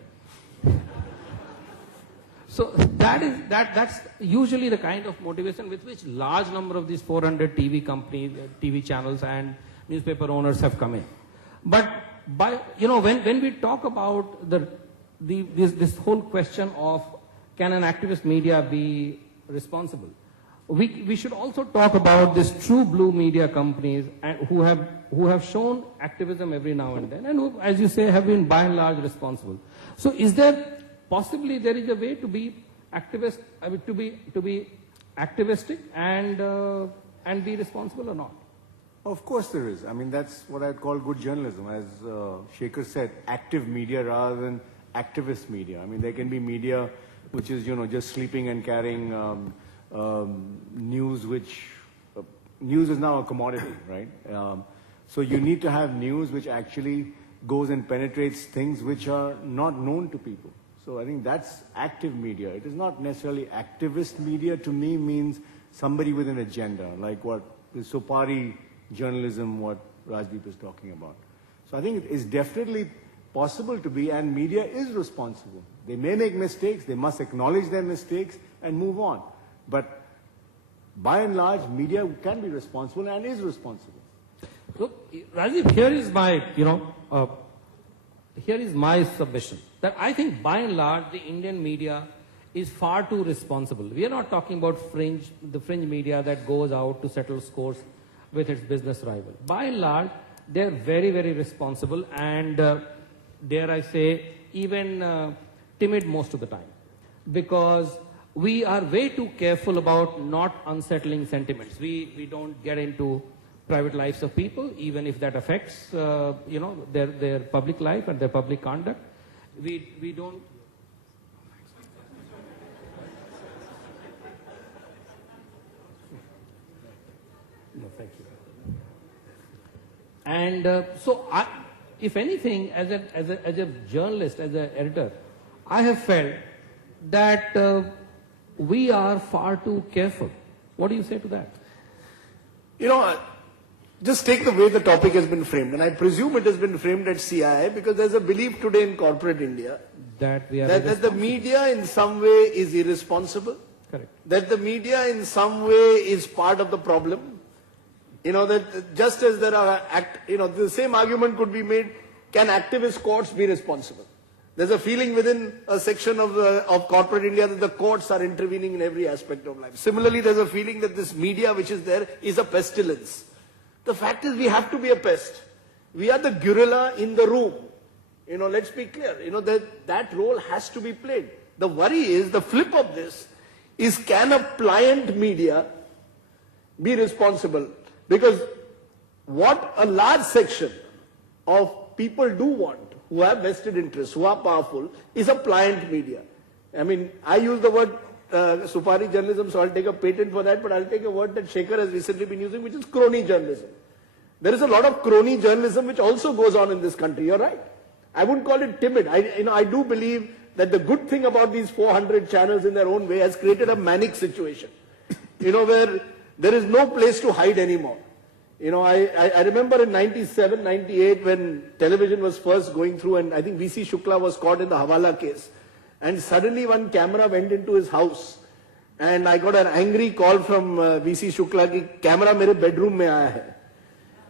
So that's usually the kind of motivation with which large number of these 400 TV companies, TV channels and newspaper owners have come in. But when we talk about this whole question of can an activist media be responsible, we should also talk about these true blue media companies who have shown activism every now and then, and who, as you say, have been by and large responsible. So is there possibly there is a way to be activist, to be activistic and be responsible or not? Of course there is. I mean, that's what I'd call good journalism. As Shekhar said, active media rather than activist media. I mean, there can be media which is, just sleeping and carrying news, which news is now a commodity, right? So you need to have news which actually goes and penetrates things which are not known to people. So I think that's active media. It is not necessarily activist media. To me means somebody with an agenda, like what the Sopari journalism, what Rajdeep is talking about. So I think it is definitely possible to be, and media is responsible. They may make mistakes, they must acknowledge their mistakes and move on. But by and large, media can be responsible and is responsible. So, Rajiv, here is my, here is my submission, that I think by and large the Indian media is far too responsible. We are not talking about the fringe media that goes out to settle scores with its business rival. By and large, they are very, very responsible and, dare I say, even timid most of the time. Because we are way too careful about not unsettling sentiments. We don't get into private lives of people, even if that affects, their public life and their public conduct. We don't. No, thank you. And so, if anything, as a journalist, as an editor, I have felt that we are far too careful. What do you say to that? Just take the way the topic has been framed, and I presume it has been framed at CII because there's a belief today in corporate India that the media in some way is irresponsible. Correct. That the media in some way is part of the problem. That just as there are, the same argument could be made, can activist courts be responsible? There's a feeling within a section of corporate India that the courts are intervening in every aspect of life. Similarly, there's a feeling that this media which is there is a pestilence. The fact is we have to be a pest. We are the gorilla in the room. Let's be clear. That role has to be played. The worry is, the flip of this is, can a pliant media be responsible? Because what a large section of people do want, who have vested interests, who are powerful, is a pliant media. I mean, I use the word Supari journalism, so I'll take a patent for that, but I'll take a word that Shekhar has recently been using, which is crony journalism. There is a lot of crony journalism which also goes on in this country, you're right. I wouldn't call it timid. I do believe that the good thing about these 400 channels in their own way has created a manic situation, where there is no place to hide anymore. I remember in 97, 98 when television was first going through, and I think VC Shukla was caught in the Hawala case. And suddenly one camera went into his house. And I got an angry call from VC Shukla ki camera mere bedroom mein aaya hai.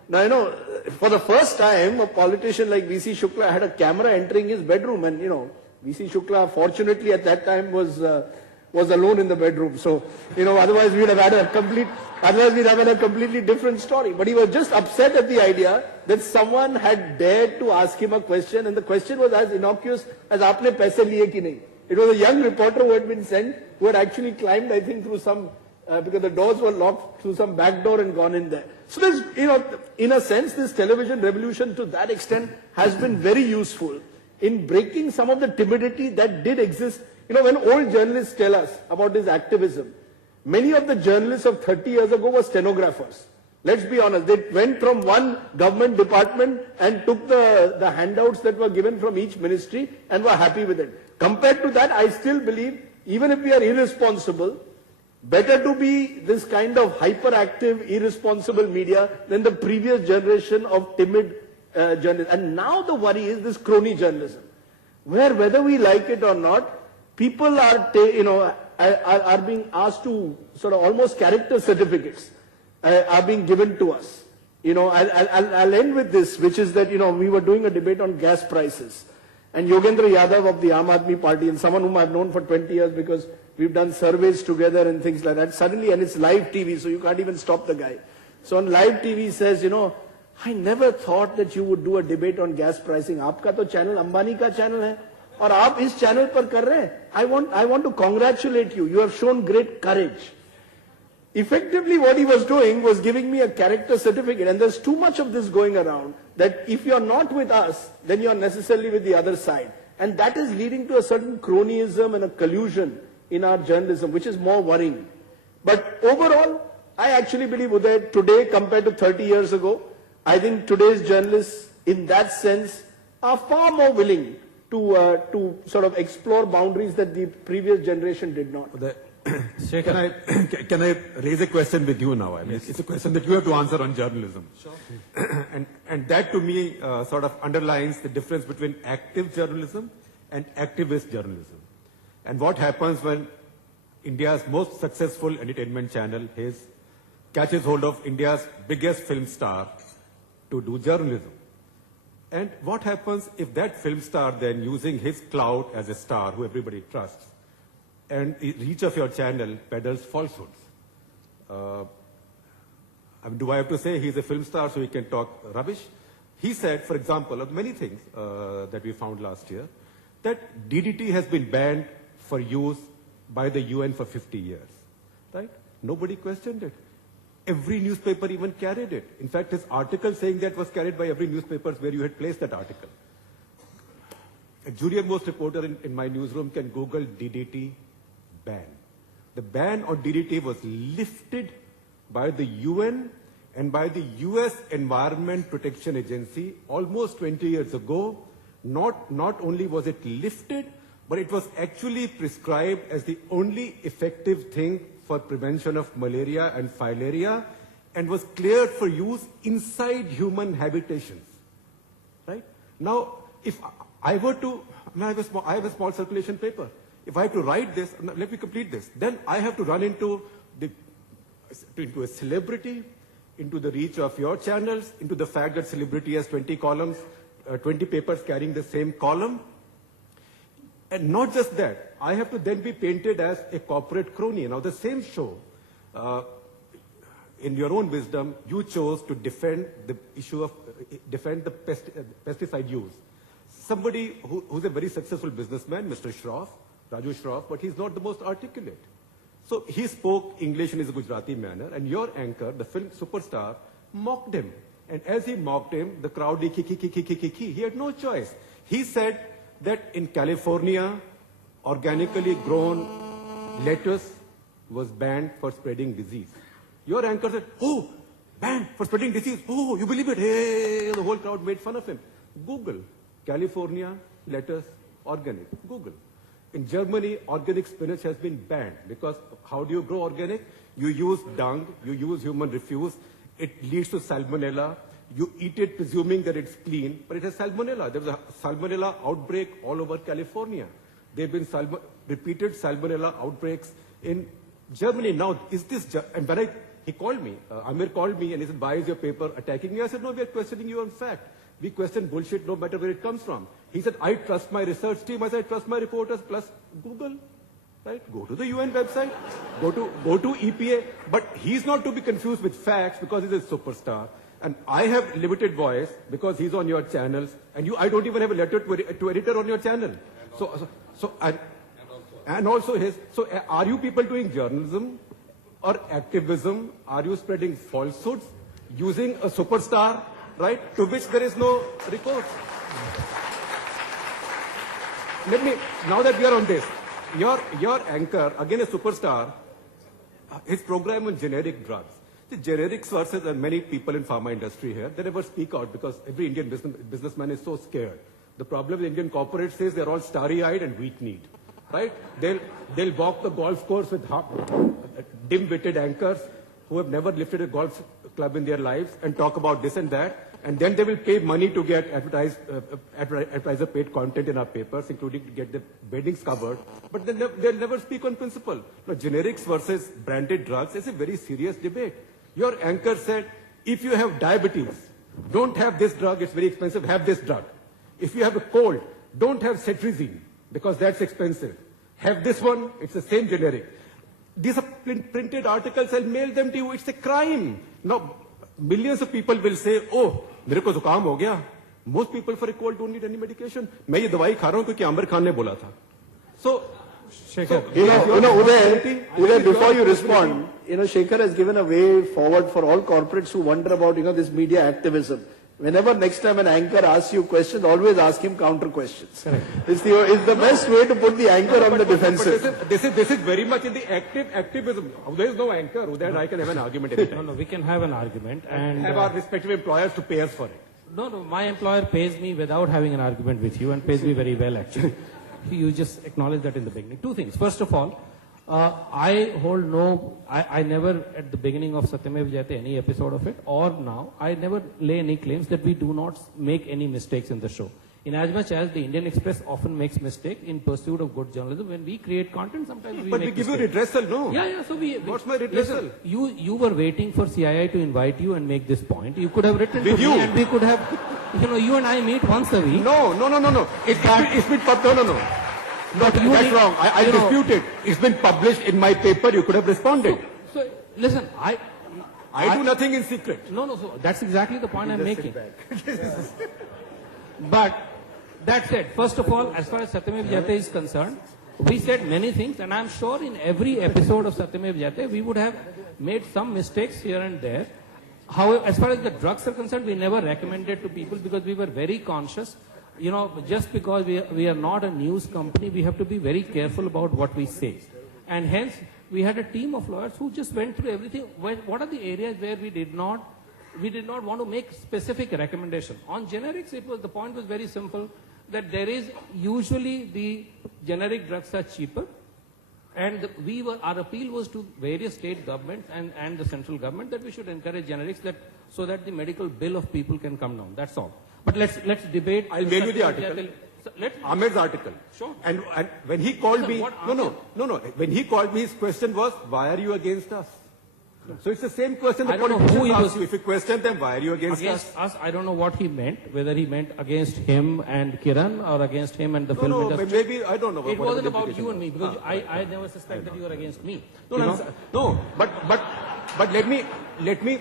Now, for the first time, a politician like VC Shukla had a camera entering his bedroom. And, VC Shukla, fortunately at that time, was alone in the bedroom. So, otherwise we'd have had a completely different story. But he was just upset at the idea that someone had dared to ask him a question, and the question was as innocuous as aapne paise liye ki nahi. It was a young reporter who had been sent, who had actually climbed, I think, through some, because the doors were locked, through some back door and gone in there. So there's, in a sense, this television revolution to that extent has been very useful in breaking some of the timidity that did exist. When old journalists tell us about this activism, many of the journalists of 30 years ago were stenographers. Let's be honest, they went from one government department and took the handouts that were given from each ministry and were happy with it. Compared to that, I still believe, even if we are irresponsible, better to be this kind of hyperactive, irresponsible media than the previous generation of timid journalists. And now the worry is this crony journalism, where whether we like it or not, people are being asked to sort of almost character certificates are being given to us. I'll end with this, which is that, we were doing a debate on gas prices. And Yogendra Yadav of the Aam Aadmi Party, and someone whom I've known for 20 years because we've done surveys together and things like that, suddenly, and it's live TV, so you can't even stop the guy. So on live TV he says, I never thought that you would do a debate on gas pricing. Aapka to channel Ambani ka channel hai, aur aap is channel par kar rahe hain. I want to congratulate you. You have shown great courage. Effectively, what he was doing was giving me a character certificate, and there's too much of this going around that if you're not with us, then you're necessarily with the other side. And that is leading to a certain cronyism and a collusion in our journalism, which is more worrying. But overall, I actually believe, Uday, today compared to 30 years ago, I think today's journalists, in that sense, are far more willing to sort of explore boundaries that the previous generation did not. Can I raise a question with you now? I mean, it's a question that you have to answer on journalism. Sure. and that to me sort of underlines the difference between active journalism and activist journalism. And what happens when India's most successful entertainment channel catches hold of India's biggest film star to do journalism. And what happens if that film star then, using his clout as a star who everybody trusts, and reach of your channel peddles falsehoods? Do I have to say he's a film star so he can talk rubbish? He said, for example, of many things that we found last year, that DDT has been banned for use by the UN for 50 years. Right? Nobody questioned it. Every newspaper even carried it. In fact, his article saying that was carried by every newspaper where you had placed that article. A junior-most reporter in my newsroom can Google DDT ban. The ban on DDT was lifted by the UN and by the US Environment Protection Agency almost 20 years ago. Not only was it lifted, but it was actually prescribed as the only effective thing for prevention of malaria and filaria, and was cleared for use inside human habitations. Right? Now, if I were to, I have a small circulation paper. If I have to write this, let me complete this, then I have to run into a celebrity, into the reach of your channels, into the fact that celebrity has 20 columns, 20 papers carrying the same column. And not just that, I have to then be painted as a corporate crony. Now the same show, in your own wisdom, you chose to defend the issue of, defend the pesticide use. Somebody who's a very successful businessman, Mr. Shroff, Raju Shroff, but he's not the most articulate. So he spoke English in his Gujarati manner, and your anchor, the film superstar, mocked him. And as he mocked him, the crowd, he had no choice. He said that in California, organically grown lettuce was banned for spreading disease. Your anchor said, oh, banned for spreading disease. Oh, you believe it? Hey, the whole crowd made fun of him. Google, California, lettuce, organic. Google. In Germany, organic spinach has been banned because how do you grow organic? You use dung, you use human refuse, it leads to salmonella. You eat it presuming that it's clean, but it has salmonella. There was a salmonella outbreak all over California. There have been repeated salmonella outbreaks in Germany. Now, is this, and when he called me, Amir called me and he said, why is your paper attacking me? I said, no, we are questioning you on fact. We question bullshit no matter where it comes from. He said, I trust my research team. I said, I trust my reporters plus Google. Right? Go to the UN website, go to EPA. But he's not to be confused with facts because he's a superstar. And I have limited voice because he's on your channels. And I don't even have a letter to editor on your channel. And also his. So are you people doing journalism or activism? Are you spreading falsehoods using a superstar, right, to which there is no recourse? Now that we are on this, your anchor, again a superstar, his program on generic drugs. The generics versus many people in pharma industry here, they never speak out because every Indian businessman is so scared. The problem with Indian corporates is they're all starry-eyed and weak-kneed, right? They'll walk the golf course with dim-witted anchors who have never lifted a golf club in their lives and talk about this and that. And then they will pay money to get advertiser-paid content in our papers, including to get the weddings covered. But they'll never speak on principle. Now, generics versus branded drugs is a very serious debate. Your anchor said, If you have diabetes, don't have this drug, it's very expensive, have this drug. If you have a cold, don't have cetirizine, because that's expensive. Have this one, it's the same generic. These are printed articles, I'll mail them to you, it's a crime. Now, millions of people will say, oh, मेरे को जुकाम हो गया. Most people for a cold don't need any medication. मैं ये दवाई खा रहा हूँ क्योंकि आमिर खान ने बोला था. So, Uday, before you respond, Shekhar has given a way forward for all corporates who wonder about, this media activism. Whenever next time an anchor asks you questions, always ask him counter questions. It's the best way to put the anchor on the defensive. This is very much in the activism. There is no anchor. Uday and I can have an argument anytime. No, we can have an argument and Have our respective employers to pay us for it. No, my employer pays me without having an argument with you and pays me very well actually. You just acknowledge that in the beginning. Two things. First of all, I never at the beginning of Satyamev Jayate, any episode of it, or now, I never lay any claims that we do not make any mistakes in the show. In as much as the Indian Express often makes mistake in pursuit of good journalism, when we create content, sometimes we But make we give you mistakes. redressal, no? Yeah, so we... What's my redressal? Listen, you were waiting for CII to invite you and make this point. You could have written With to you. me and we could have, you and I meet once a week. No. It's been no. But you That's need- wrong. I dispute it. It's been published in my paper. You could have responded. So, listen, I do nothing in secret. No, so that's exactly the point I'm making. But that said, first of all, as far as Satyamev Jayate is concerned, we said many things, and I'm sure in every episode of Satyamev Jayate, we would have made some mistakes here and there. However, as far as the drugs are concerned, we never recommended to people because we were very conscious. Just because we are not a news company, we have to be very careful about what we say. And hence, we had a team of lawyers who just went through everything. What are the areas where we did not want to make specific recommendation? On generics, the point was very simple, that there is usually the generic drugs are cheaper. And our appeal was to various state governments and the central government that we should encourage generics so that the medical bill of people can come down. That's all. But let's debate. I'll mail you the article. Amir's article. Sure. And when he called Listen, me, what no. When he called me, his question was, why are you against us? So it's the same question I that don't know who politicians he ask was- you. If you question them, why are you against us? I don't know what he meant, whether he meant against him and Kiran or against him and the film No, industry. maybe, I don't know. It what wasn't the about implication you and me, was. because I never suspect that you are against me. No, but let me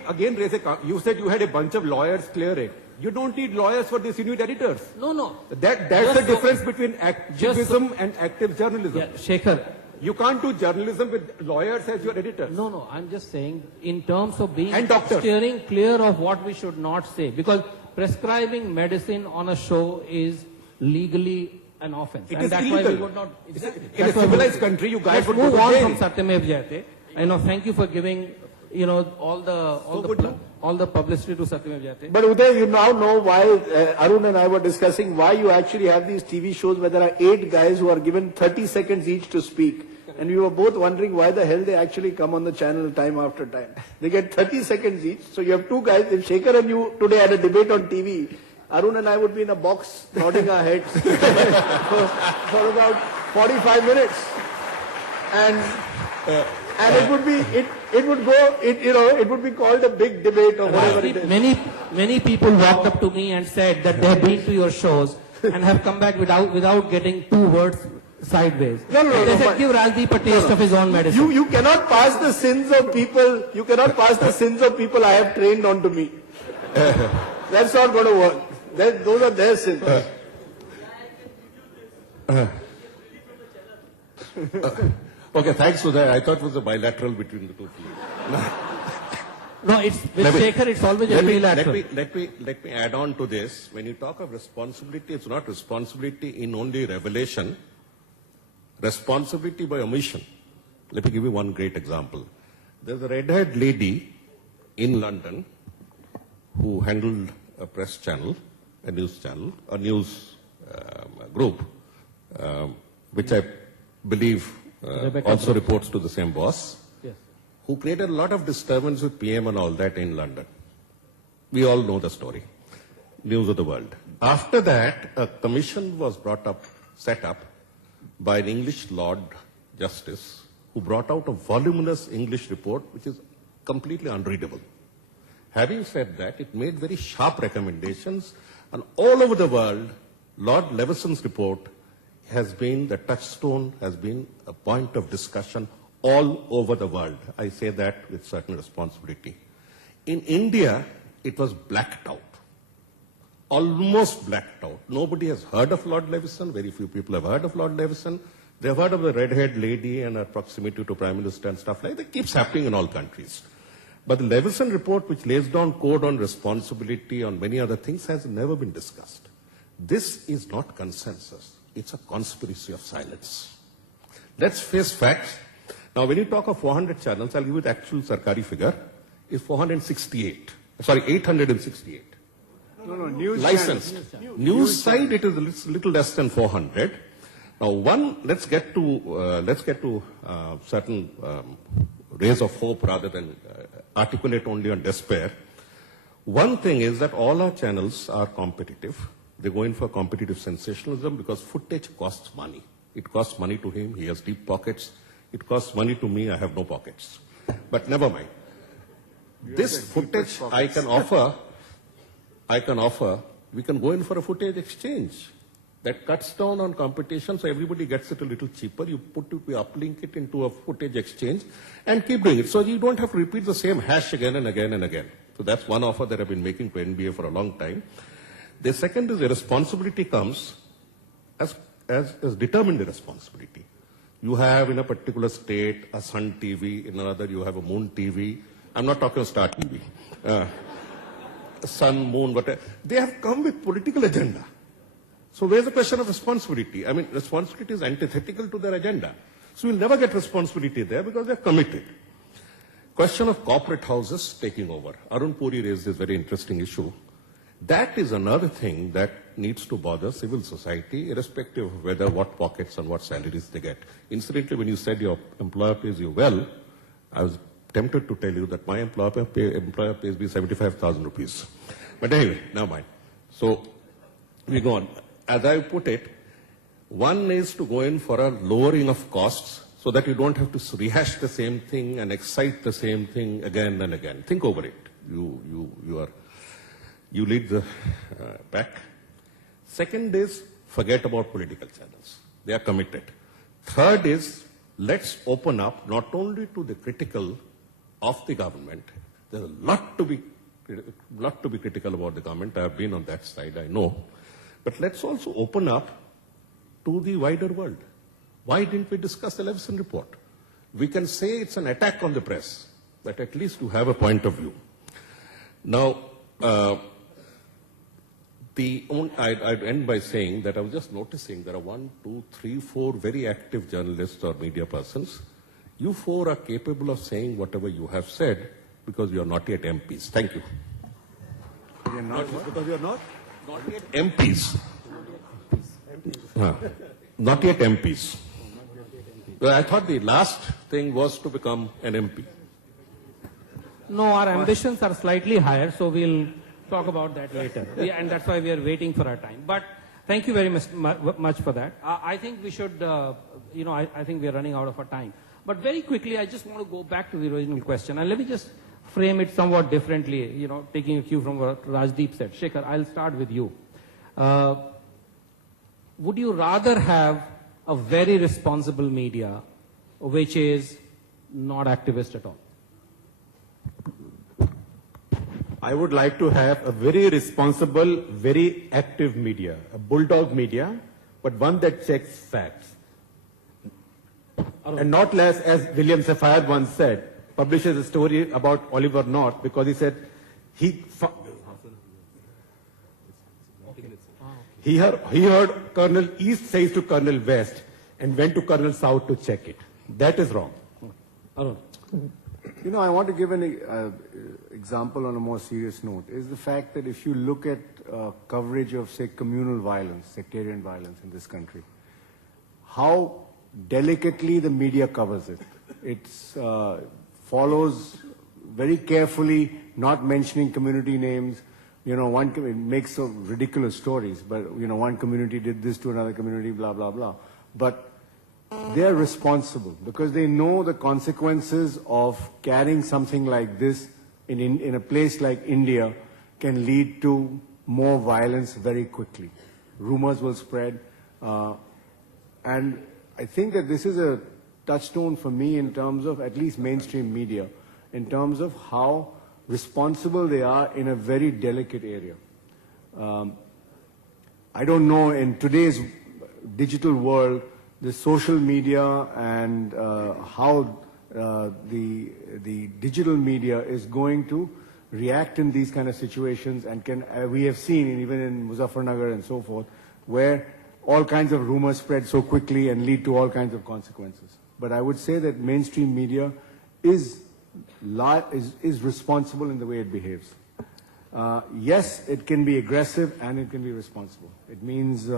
again raise you said you had a bunch of lawyers clear it. You don't need lawyers for this, you need editors. No. That's Just the so- difference between activism and active journalism. Yeah, Shekhar. You can't do journalism with lawyers as your editors. No, I'm just saying in terms of being And doctors. steering clear of what we should not say, because prescribing medicine on a show is legally an offense. It and is that's why we illegal. would not... Exactly. In a That's why we civilized would- country, you guys Let's would go move to on jail. from Satyamev Jayate. Thank you for giving, all the publicity to Satyamev Jayate. But Uday, you now know why Arun and I were discussing why you actually have these TV shows where there are 8 guys who are given 30 seconds each to speak. And we were both wondering why the hell they actually come on the channel time after time. They get 30 seconds each. So you have 2 guys. If Shekhar and you today had a debate on TV, Arun and I would be in a box nodding our heads for about 45 minutes. And it would be called a big debate or whatever it is. Many people walked up to me and said that they have been to your shows and have come back without getting 2 words sideways. No, They said, but- give Rajdeep a taste of his own medicine. You cannot pass the sins of people. You cannot pass the sins of people I have trained onto me. That's not going to work. Those are their sins. Okay, thanks for that. I thought it was a bilateral between the two of you. No, with Shekhar, it's always a bilateral. Let me add on to this. When you talk of responsibility, it's not responsibility in only revelation, responsibility by omission. Let me give you one great example. There's a red-haired lady in London who handled a press channel, a news group, which I believe Rebecca also Brooks. reports to the same boss, Yes. who created a lot of disturbance with PM and all that in London. We all know the story. News of the world. After that, a commission was set up by an English Lord Justice who brought out a voluminous English report which is completely unreadable. Having said that, it made very sharp recommendations, and all over the world, Lord Leveson's report has been the touchstone, has been a point of discussion all over the world. I say that with certain responsibility. In India, it was blacked out. Almost blacked out. Nobody has heard of Lord Leveson. Very few people have heard of Lord Leveson. They have heard of the red-haired lady and her proximity to Prime Minister and stuff like that. It keeps happening in all countries. But the Leveson report, which lays down code on responsibility, on many other things, has never been discussed. This is not consensus. It's a conspiracy of silence. Let's face facts. Now, when you talk of 400 channels, I'll give you the actual Sarkari figure, is 468. Sorry, 868. No, news Licensed. channels. News side, it is a little less than 400. Now, let's get to certain rays of hope rather than articulate only on despair. One thing is that all our channels are competitive. They go in for competitive sensationalism because footage costs money. It costs money to him. He has deep pockets. It costs money to me. I have no pockets. But never mind. This footage I can offer, we can go in for a footage exchange. That cuts down on competition, so everybody gets it a little cheaper. You uplink it into a footage exchange and keep doing it. So you don't have to repeat the same hash again and again and again. So that's one offer that I've been making to NBA for a long time. The second is the responsibility comes as determined responsibility. You have in a particular state a Sun TV, in another you have a Moon TV. I'm not talking Star TV. Sun, Moon, whatever. They have come with political agenda. So where's the question of responsibility? I mean, responsibility is antithetical to their agenda. So we'll never get responsibility there because they're committed. Question of corporate houses taking over. Arun Puri raised this very interesting issue. That is another thing that needs to bother civil society, irrespective of whether what pockets and what salaries they get. Incidentally, when you said your employer pays you well, I was tempted to tell you that my employer pays me 75,000 rupees. But anyway, never mind. So we go on. As I put it, one is to go in for a lowering of costs so that you don't have to rehash the same thing and excite the same thing again and again. Think over it. You lead the pack. Second is forget about political channels. They are committed. Third is let's open up not only to the critical of the government. There's a lot to be critical about the government. I have been on that side, I know. But let's also open up to the wider world. Why didn't we discuss the Leveson report? We can say it's an attack on the press, but at least you have a point of view. Now, I'd end by saying that I was just noticing there are 1, 2, 3, 4 very active journalists or media persons. You 4 are capable of saying whatever you have said because you are not yet MPs. Thank you. You're not what? Because you're not? Not yet MPs. Not yet MPs. Well, I thought the last thing was to become an MP. No, our ambitions are slightly higher, so we'll talk about that later. And that's why we are waiting for our time. But thank you very much for that. I think we should, I think we are running out of our time. But very quickly, I just want to go back to the original question. And let me just frame it somewhat differently, taking a cue from what Rajdeep said. Shekhar, I'll start with you. Would you rather have a very responsible media which is not activist at all? I would like to have a very responsible, very active media, a bulldog media, but one that checks facts. And not less, as William Safire once said, publishes a story about Oliver North because he said he heard Colonel East says to Colonel West and went to Colonel South to check it. That is wrong. Arun. I want to give an example on a more serious note, is the fact that if you look at coverage of, say, communal violence, sectarian violence in this country, how delicately the media covers it. It follows very carefully, not mentioning community names. It makes so ridiculous stories, but, one community did this to another community, blah, blah, blah. But they're responsible because they know the consequences of carrying something like this in a place like India can lead to more violence very quickly. Rumors will spread. And I think that this is a touchstone for me in terms of at least mainstream media, in terms of how responsible they are in a very delicate area. I don't know, in today's digital world, the social media and how the digital media is going to react in these kind of situations, and we have seen even in Muzaffarnagar and so forth, where all kinds of rumors spread so quickly and lead to all kinds of consequences. But I would say that mainstream media is responsible in the way it behaves. Yes, it can be aggressive and it can be responsible. It means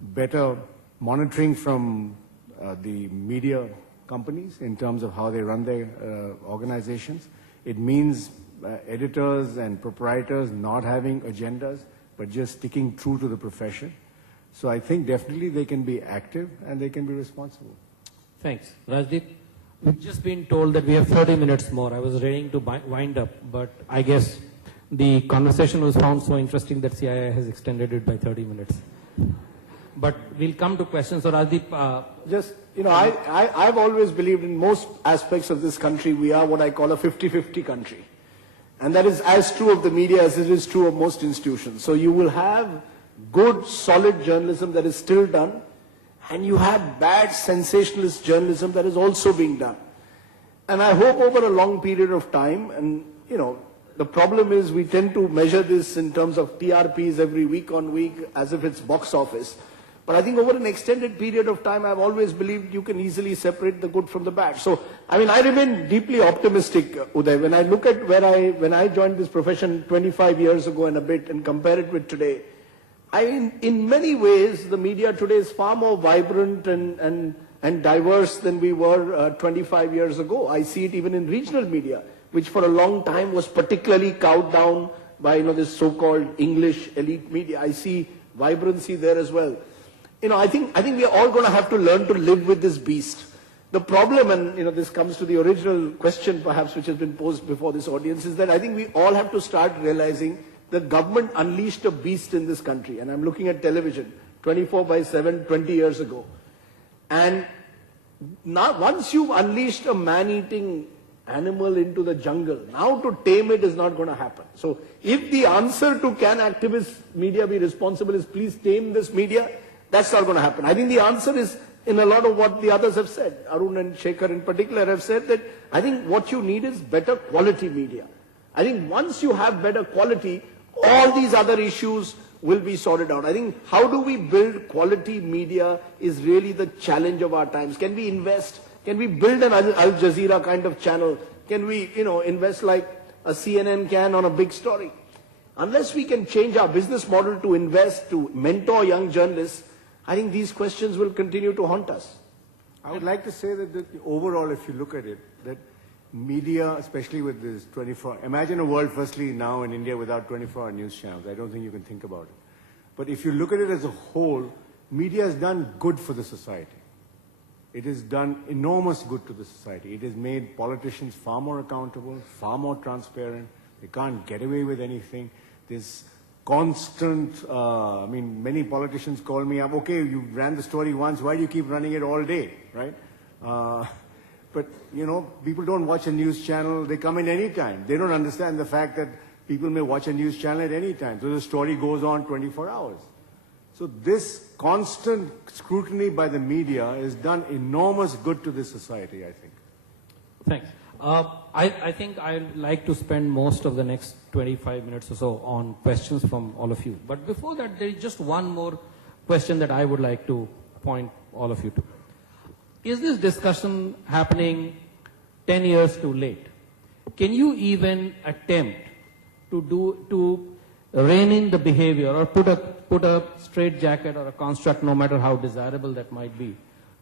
better monitoring from the media companies in terms of how they run their organizations. It means editors and proprietors not having agendas, but just sticking true to the profession. So I think definitely they can be active and they can be responsible. Thanks. Rajdeep, we've just been told that we have 30 minutes more. I was ready to wind up, but I guess the conversation was found so interesting that CII has extended it by 30 minutes. But we'll come to questions. So Rajdeep... Just, I've always believed in most aspects of this country, we are what I call a 50-50 country. And that is as true of the media as it is true of most institutions. So you will have good, solid journalism that is still done, and you have bad, sensationalist journalism that is also being done. And I hope over a long period of time, and the problem is we tend to measure this in terms of TRPs every week on week as if it's box office. But I think over an extended period of time, I've always believed you can easily separate the good from the bad. So, I remain deeply optimistic, Uday. When I look at when I joined this profession 25 years ago and a bit and compare it with today, in many ways, the media today is far more vibrant and diverse than we were 25 years ago. I see it even in regional media, which for a long time was particularly cowed down by this so-called English elite media. I see vibrancy there as well. I think we are all going to have to learn to live with this beast. The problem, and this comes to the original question perhaps which has been posed before this audience, is that I think we all have to start realizing the government unleashed a beast in this country. And I'm looking at television 24/7, 20 years ago. And now once you've unleashed a man-eating animal into the jungle, now to tame it is not going to happen. So if the answer to can activist media be responsible is please tame this media, that's not going to happen. I think the answer is in a lot of what the others have said. Arun and Shekhar in particular have said that I think what you need is better quality media. I think once you have better quality, all these other issues will be sorted out. I think how do we build quality media is really the challenge of our times. Can we invest? Can we build an Al Jazeera kind of channel? Can we, invest like a CNN can on a big story? Unless we can change our business model to invest, to mentor young journalists, I think these questions will continue to haunt us. I would like to say that overall, if you look at it, that media, especially with this 24, imagine a world firstly now in India without 24-hour news channels. I don't think you can think about it. But if you look at it as a whole, media has done good for the society. It has done enormous good to the society. It has made politicians far more accountable, far more transparent. They can't get away with anything. There's constant, many politicians call me up, okay, you ran the story once, why do you keep running it all day, right? But, people don't watch a news channel, they come in any time. They don't understand the fact that people may watch a news channel at any time. So the story goes on 24 hours. So this constant scrutiny by the media has done enormous good to this society, I think. Thanks. I think I'd like to spend most of the next 25 minutes or so on questions from all of you. But before that, there is just one more question that I would like to point all of you to. Is this discussion happening 10 years too late? Can you even attempt to rein in the behavior or put a straitjacket or a construct, no matter how desirable that might be,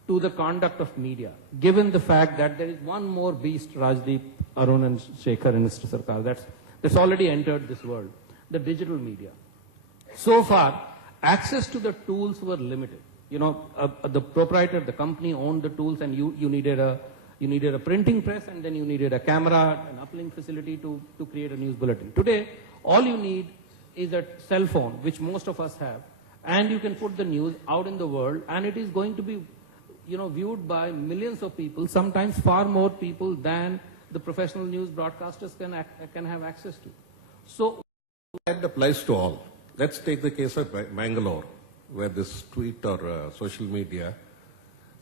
to the conduct of media, given the fact that there is one more beast, Rajdeep, Arun and Shekhar and Mr. Sarkar, that's already entered this world, the digital media. So far, access to the tools were limited. The proprietor, the company owned the tools and you needed a You needed a printing press, and then you needed a camera, an uplink facility to create a news bulletin. Today, all you need is a cell phone, which most of us have, and you can put the news out in the world, and it is going to be, viewed by millions of people, sometimes far more people than the professional news broadcasters can have access to. So That applies to all. Let's take the case of Bangalore, where this tweet or social media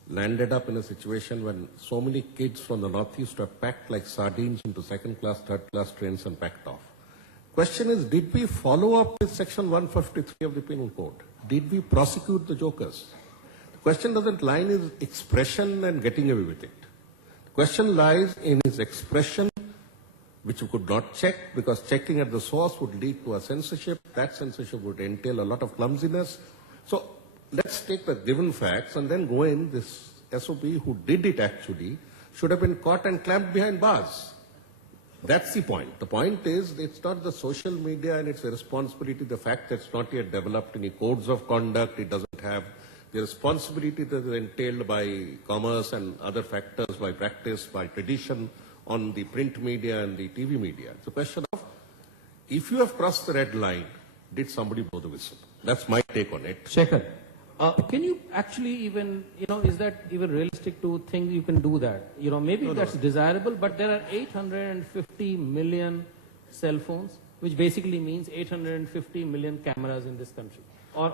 landed up in a situation when so many kids from the Northeast were packed like sardines into second-class, third-class trains and packed off. Question is, did we follow up with Section 153 of the Penal Code? Did we prosecute the jokers? The question doesn't lie in his expression and getting away with it. The question lies in his expression, which we could not check because checking at the source would lead to a censorship. That censorship would entail a lot of clumsiness. So let's take the given facts and then go in. This SOB who did it actually should have been caught and clamped behind bars. That's the point. The point is it's not the social media and its responsibility, the fact that it's not yet developed any codes of conduct, it doesn't have the responsibility that is entailed by commerce and other factors, by practice, by tradition on the print media and the TV media. It's a question of, if you have crossed the red line, did somebody blow the whistle? That's my take on it. Shekhar, can you actually even, is that even realistic to think you can do that? Maybe that's desirable, but there are 850 million cell phones, which basically means 850 million cameras in this country. Or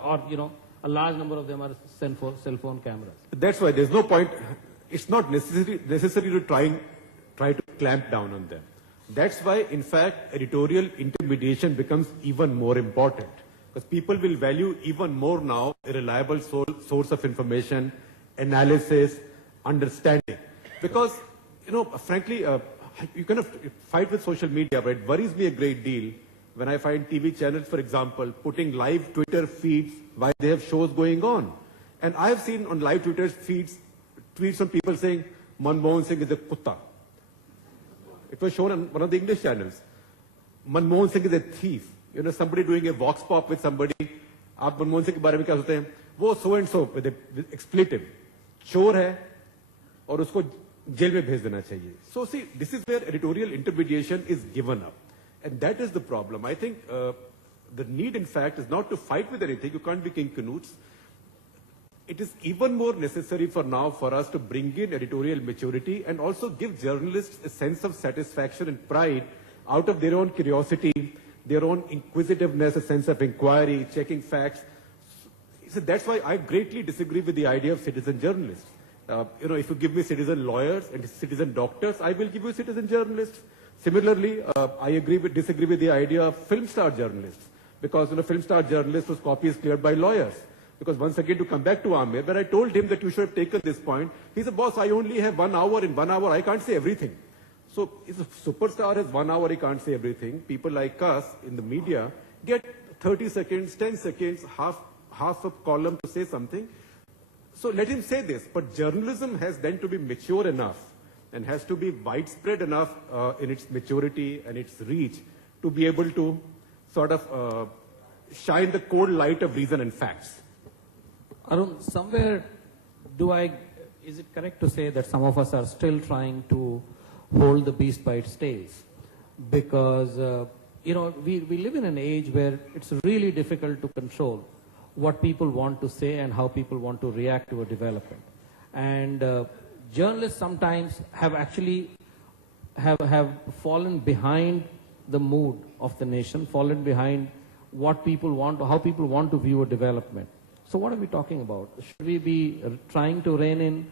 a large number of them are cell phone cameras. That's why there's no point. It's not necessary to try to clamp down on them. That's why, in fact, editorial intermediation becomes even more important. Because people will value even more now a reliable source of information, analysis, understanding. Because, frankly, you kind of fight with social media, but it worries me a great deal when I find TV channels, for example, putting live Twitter feeds while they have shows going on. And I have seen on live Twitter feeds tweets from people saying, Manmohan Singh is a kutta. It was shown on one of the English channels. Manmohan Singh is a thief. Somebody doing a vox pop with somebody. आप मनमोहन सिंह के बारे में क्या सोचते हैं? वो so and so with expletive. चोर है और उसको जेल में भेज देना चाहिए. So see, this is where editorial intermediation is given up. And that is the problem. I think the need, in fact, is not to fight with anything. You can't be King Canutes. It is even more necessary for now for us to bring in editorial maturity and also give journalists a sense of satisfaction and pride out of their own curiosity, their own inquisitiveness, a sense of inquiry, checking facts. So that's why I greatly disagree with the idea of citizen journalists. If you give me citizen lawyers and citizen doctors, I will give you citizen journalists. Similarly, I disagree with the idea of film star journalists, because film star journalists whose copy is cleared by lawyers. Because once again, to come back to Amir, when I told him that you should have taken this point, he said, boss, I only have 1 hour. In 1 hour, I can't say everything. So if a superstar has 1 hour, he can't say everything. People like us in the media get 30 seconds, 10 seconds, half a column to say something. So let him say this. But journalism has then to be mature enough and has to be widespread enough in its maturity and its reach to be able to sort of shine the cold light of reason and facts. Arun, somewhere is it correct to say that some of us are still trying to hold the beast by its tails? Because, we live in an age where it's really difficult to control what people want to say and how people want to react to a development. And journalists sometimes have actually have fallen behind the mood of the nation, fallen behind what people want, how people want to view a development. So what are we talking about? Should we be trying to rein in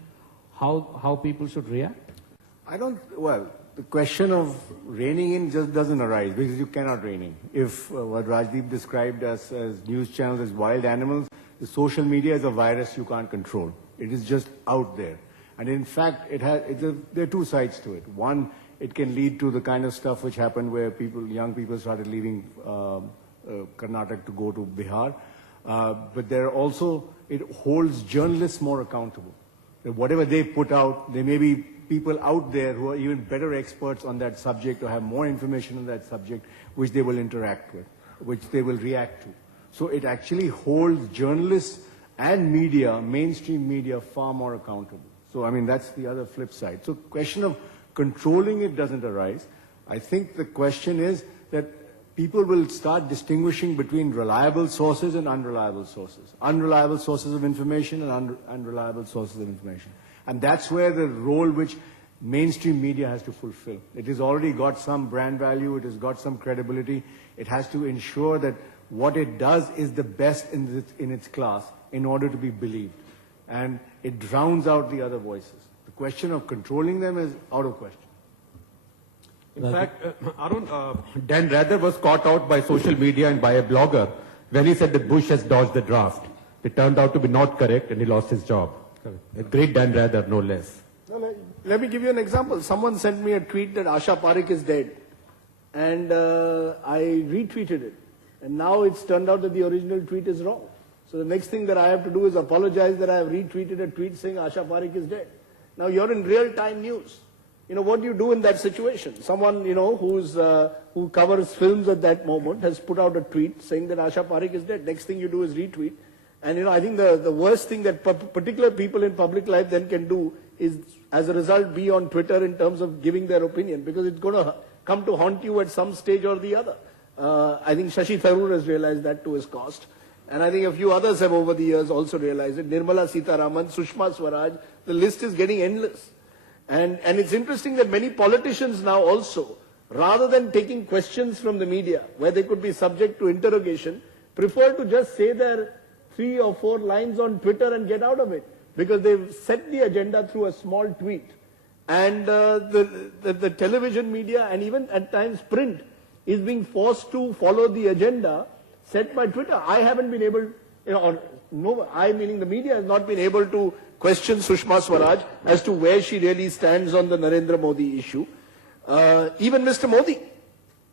how people should react? The question of reining in just doesn't arise because you cannot rein in. If what Rajdeep described as news channels as wild animals, the social media is a virus you can't control. It is just out there. And in fact, there are two sides to it. One, it can lead to the kind of stuff which happened where young people started leaving Karnataka to go to Bihar. But there are also, it holds journalists more accountable. Whatever they put out, there may be people out there who are even better experts on that subject or have more information on that subject which they will interact with, which they will react to. So it actually holds journalists and media, mainstream media, far more accountable. So, I mean, that's the other flip side. So, question of controlling it doesn't arise. I think the question is that people will start distinguishing between reliable sources and unreliable sources. Unreliable sources of information and unreliable sources of information. And that's where the role which mainstream media has to fulfill. It has already got some brand value, it has got some credibility. It has to ensure that what it does is the best in its class in order to be believed. And it drowns out the other voices. The question of controlling them is out of question. In fact, Arun, Dan Rather was caught out by social media and by a blogger when he said that Bush has dodged the draft. It turned out to be not correct and he lost his job. A great Dan Rather, no less. No, let me give you an example. Someone sent me a tweet that Asha Parekh is dead. And I retweeted it. And now it's turned out that the original tweet is wrong. So the next thing that I have to do is apologize that I have retweeted a tweet saying Asha Parekh is dead. Now you're in real-time news. You know, what do you do in that situation? Someone, you know, who covers films at that moment has put out a tweet saying that Asha Parekh is dead. Next thing you do is retweet. And, you know, I think the worst thing that particular people in public life then can do is, as a result, be on Twitter in terms of giving their opinion, because it's going to come to haunt you at some stage or the other. I think Shashi Tharoor has realized that to his cost. And I think a few others have over the years also realized it. Nirmala Sitharaman, Sushma Swaraj, the list is getting endless. And it's interesting that many politicians now also, rather than taking questions from the media, where they could be subject to interrogation, prefer to just say their 3 or 4 lines on Twitter and get out of it. Because they've set the agenda through a small tweet. And the television media and even at times print is being forced to follow the agenda set by Twitter. I haven't been able, you know, or no, I meaning the media has not been able to question Sushma Swaraj as to where she really stands on the Narendra Modi issue. Even Mr. Modi,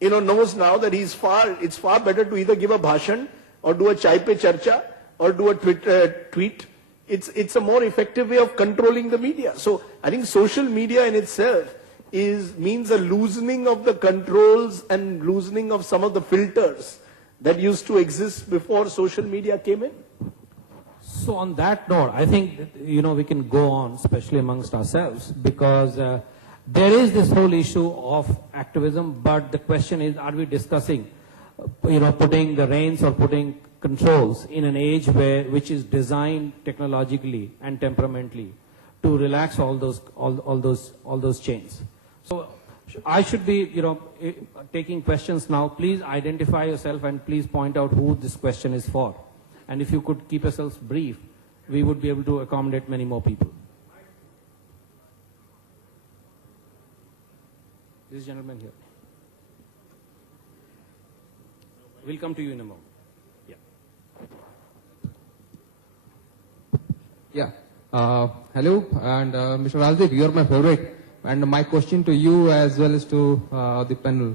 you know, knows now that it's far better to either give a bhashan or do a chai pe charcha or do a tweet. It's a more effective way of controlling the media. So I think social media in itself means a loosening of the controls and loosening of some of the filters that used to exist before social media came in. So on that note, I think that, you know, we can go on, especially amongst ourselves, because there is this whole issue of activism, but the question is, are we discussing, you know, putting the reins or putting controls in an age which is designed technologically and temperamentally to relax all those chains. So I should be, you know, taking questions now. Please identify yourself and please point out who this question is for. And if you could keep yourselves brief, we would be able to accommodate many more people. This gentleman here. We'll come to you in a moment. Yeah. Hello, and Mr. Rajdeep, you are my favorite. And my question to you as well as to the panel.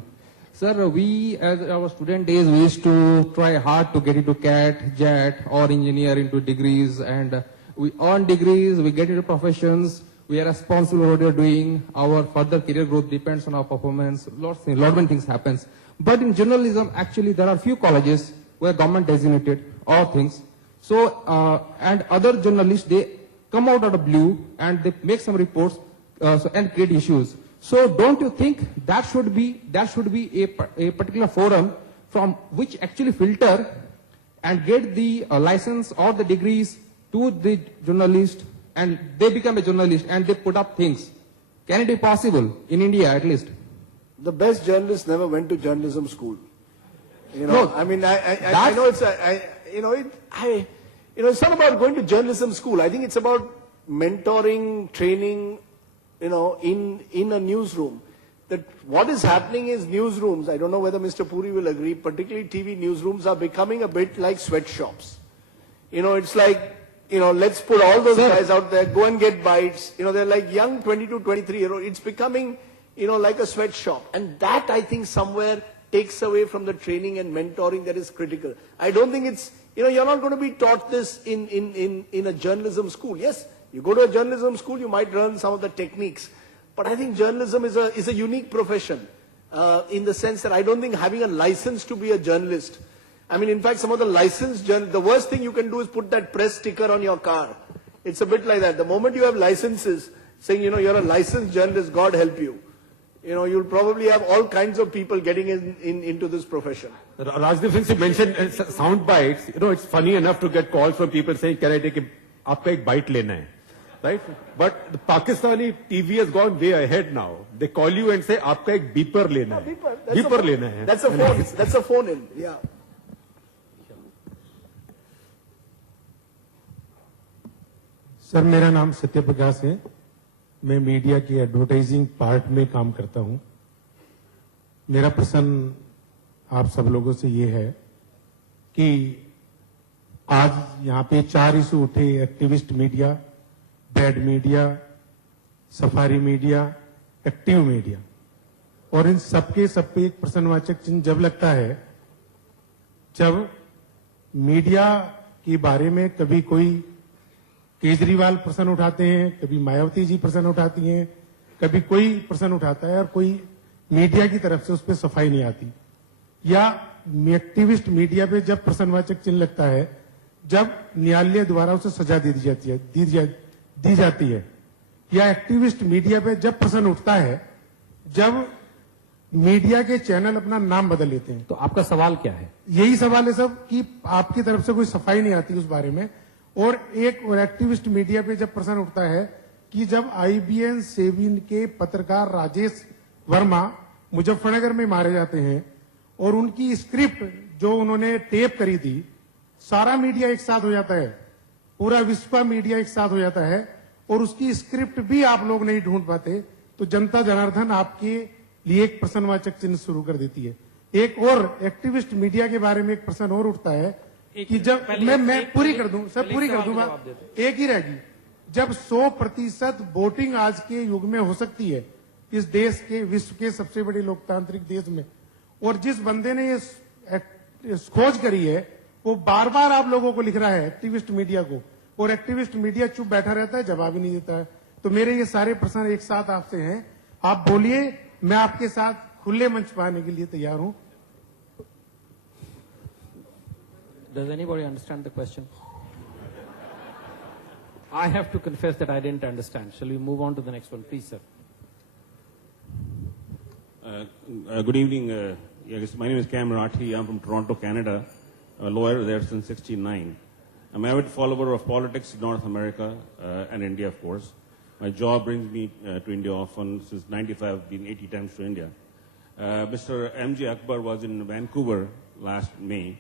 Sir, we as our student days, we used to try hard to get into CAT, JET or engineer into degrees, and we earn degrees, we get into professions, we are responsible for what we are doing, our further career growth depends on our performance, lot many things happens. But in journalism, actually there are few colleges where government designated all things. So, and other journalists, they come out of the blue and they make some reports and create issues. So don't you think that should be a particular forum from which actually filter and get the license or the degrees to the journalist, and they become a journalist and they put up things? Can it be possible in India at least? The best journalists never went to journalism school. You know, No, I mean, I know it's it's not about going to journalism school. I think it's about mentoring, training, you know, in a newsroom. That what is happening is newsrooms, I don't know whether Mr. Puri will agree, particularly TV newsrooms are becoming a bit like sweatshops. You know, it's like, you know, let's put all those guys out there, go and get bites. You know, they're like young 22, 23-year-old. It's becoming, you know, like a sweatshop. And that, I think, somewhere takes away from the training and mentoring that is critical. I don't think it's, you know, you're not going to be taught this in a journalism school. Yes, you go to a journalism school, you might learn some of the techniques. But I think journalism is a unique profession in the sense that I don't think having a license to be a journalist, I mean, in fact, some of the licensed the worst thing you can do is put that press sticker on your car. It's a bit like that. The moment you have licenses saying, you're a licensed journalist, God help you. You'll probably have all kinds of people getting into this profession. Rajdeep, since you mentioned sound bites, it's funny enough to get calls from people saying, can I take aapka ek bite lena hai? Right? But the Pakistani TV has gone way ahead now. They call you and say, aapka ek beeper lena hai. Beeper lena hai. That's a phone. That's a phone in. Yeah. Sir मेरा नाम सत्य प्रकाश है, मैं media की advertising part में काम करता हूं। मेरा प्रश्न आप सब लोगों से ये है कि आज यहां पे 4 इशू उठे, activist media, bad media, safari media, active media, और इन सबके सब पे एक प्रश्नवाचक चिन्ह जब लगता है जब मीडिया के बारे में कभी कोई केजरीवाल प्रश्न उठाते हैं, कभी मायावती जी प्रश्न उठाती हैं, कभी कोई प्रश्न उठाता है और कोई मीडिया की तरफ से उस पर सफाई नहीं आती, या एक्टिविस्ट मीडिया पे जब प्रश्नवाचक चिन्ह लगता है जब न्यायालय द्वारा उसे सजा दी जाती है, या एक्टिविस्ट मीडिया पे जब प्रश्न उठता है जब मीडिया के चैनल अपना नाम बदल लेते हैं। तो आपका सवाल क्या है? यही सवाल है सब कि आपकी तरफ से कोई सफाई नहीं आती उस बारे में। और एक एक्टिविस्ट मीडिया पे जब प्रश्न उठता है कि जब IBN 7 के पत्रकार राजेश वर्मा मुजफ्फरनगर में मारे जाते हैं और उनकी स्क्रिप्ट जो उन्होंने टेप करी थी, सारा मीडिया एक साथ हो जाता है, पूरा विश्व का मीडिया एक साथ हो जाता है और उसकी स्क्रिप्ट भी आप लोग नहीं ढूंढ पाते, तो जनता जनार्दन आपके लिए एक प्रश्नवाचक चिन्ह शुरू कर देती है। एक और एक्टिविस्ट मीडिया के बारे में एक प्रश्न और उठता है कि जब मैं पूरी कर दूं सर, पूरी कर दूं बात, एक ही रहेगी। जब 100% वोटिंग आज के युग में हो सकती है इस देश के, विश्व के सबसे बड़े लोकतांत्रिक देश में, और जिस बंदे ने ये खोज करी है वो बार बार आप लोगों को लिख रहा है एक्टिविस्ट मीडिया को, और एक्टिविस्ट मीडिया चुप बैठा रहता है, जवाब ही नहीं देता है। तो मेरे ये सारे प्रश्न एक साथ आपसे हैं, आप बोलिए, मैं आपके साथ खुले मंच पाने के लिए तैयार हूं। Does anybody understand the question? I have to confess that I didn't understand. Shall we move on to the next one, please, sir? Good evening. Yes, my name is Cam Rathi. I'm from Toronto, Canada. I'm a lawyer there since '69. I'm an avid follower of politics in North America and India, of course. My job brings me to India often. Since '95, I've been 80 times to India. Mr. M.J. Akbar was in Vancouver last May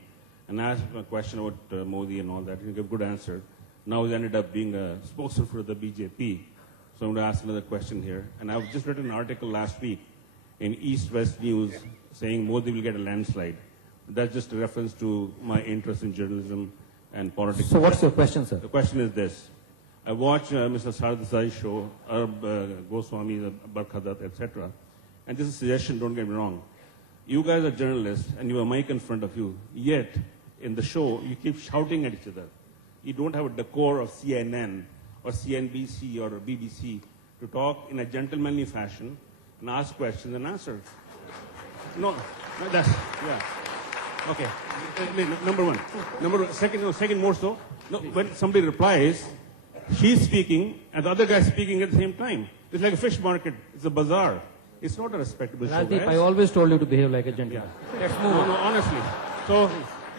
and asked him a question about Modi and all that. He gave a good answer. Now he ended up being a spokesman for the BJP. So I'm going to ask another question here. And I've just written an article last week in East West News saying Modi will get a landslide. That's just a reference to my interest in journalism and politics. So what's your question, sir? The question is this. I watch Mr. Sardesai's show, Arab Goswami, Barkhadat, etc. And this is a suggestion, don't get me wrong. You guys are journalists and you have a mic in front of you, yet in the show you keep shouting at each other. You don't have a decor of CNN or CNBC or BBC to talk in a gentlemanly fashion and ask questions and answer. No, that's, yeah. Okay, number one. Second more so, no, when somebody replies, she's speaking and the other guy's speaking at the same time. It's like a fish market, it's a bazaar. It's not a respectable show, Rajdeep, guys. I always told you to behave like a gentleman. Yeah. Let's move on. No, honestly. So,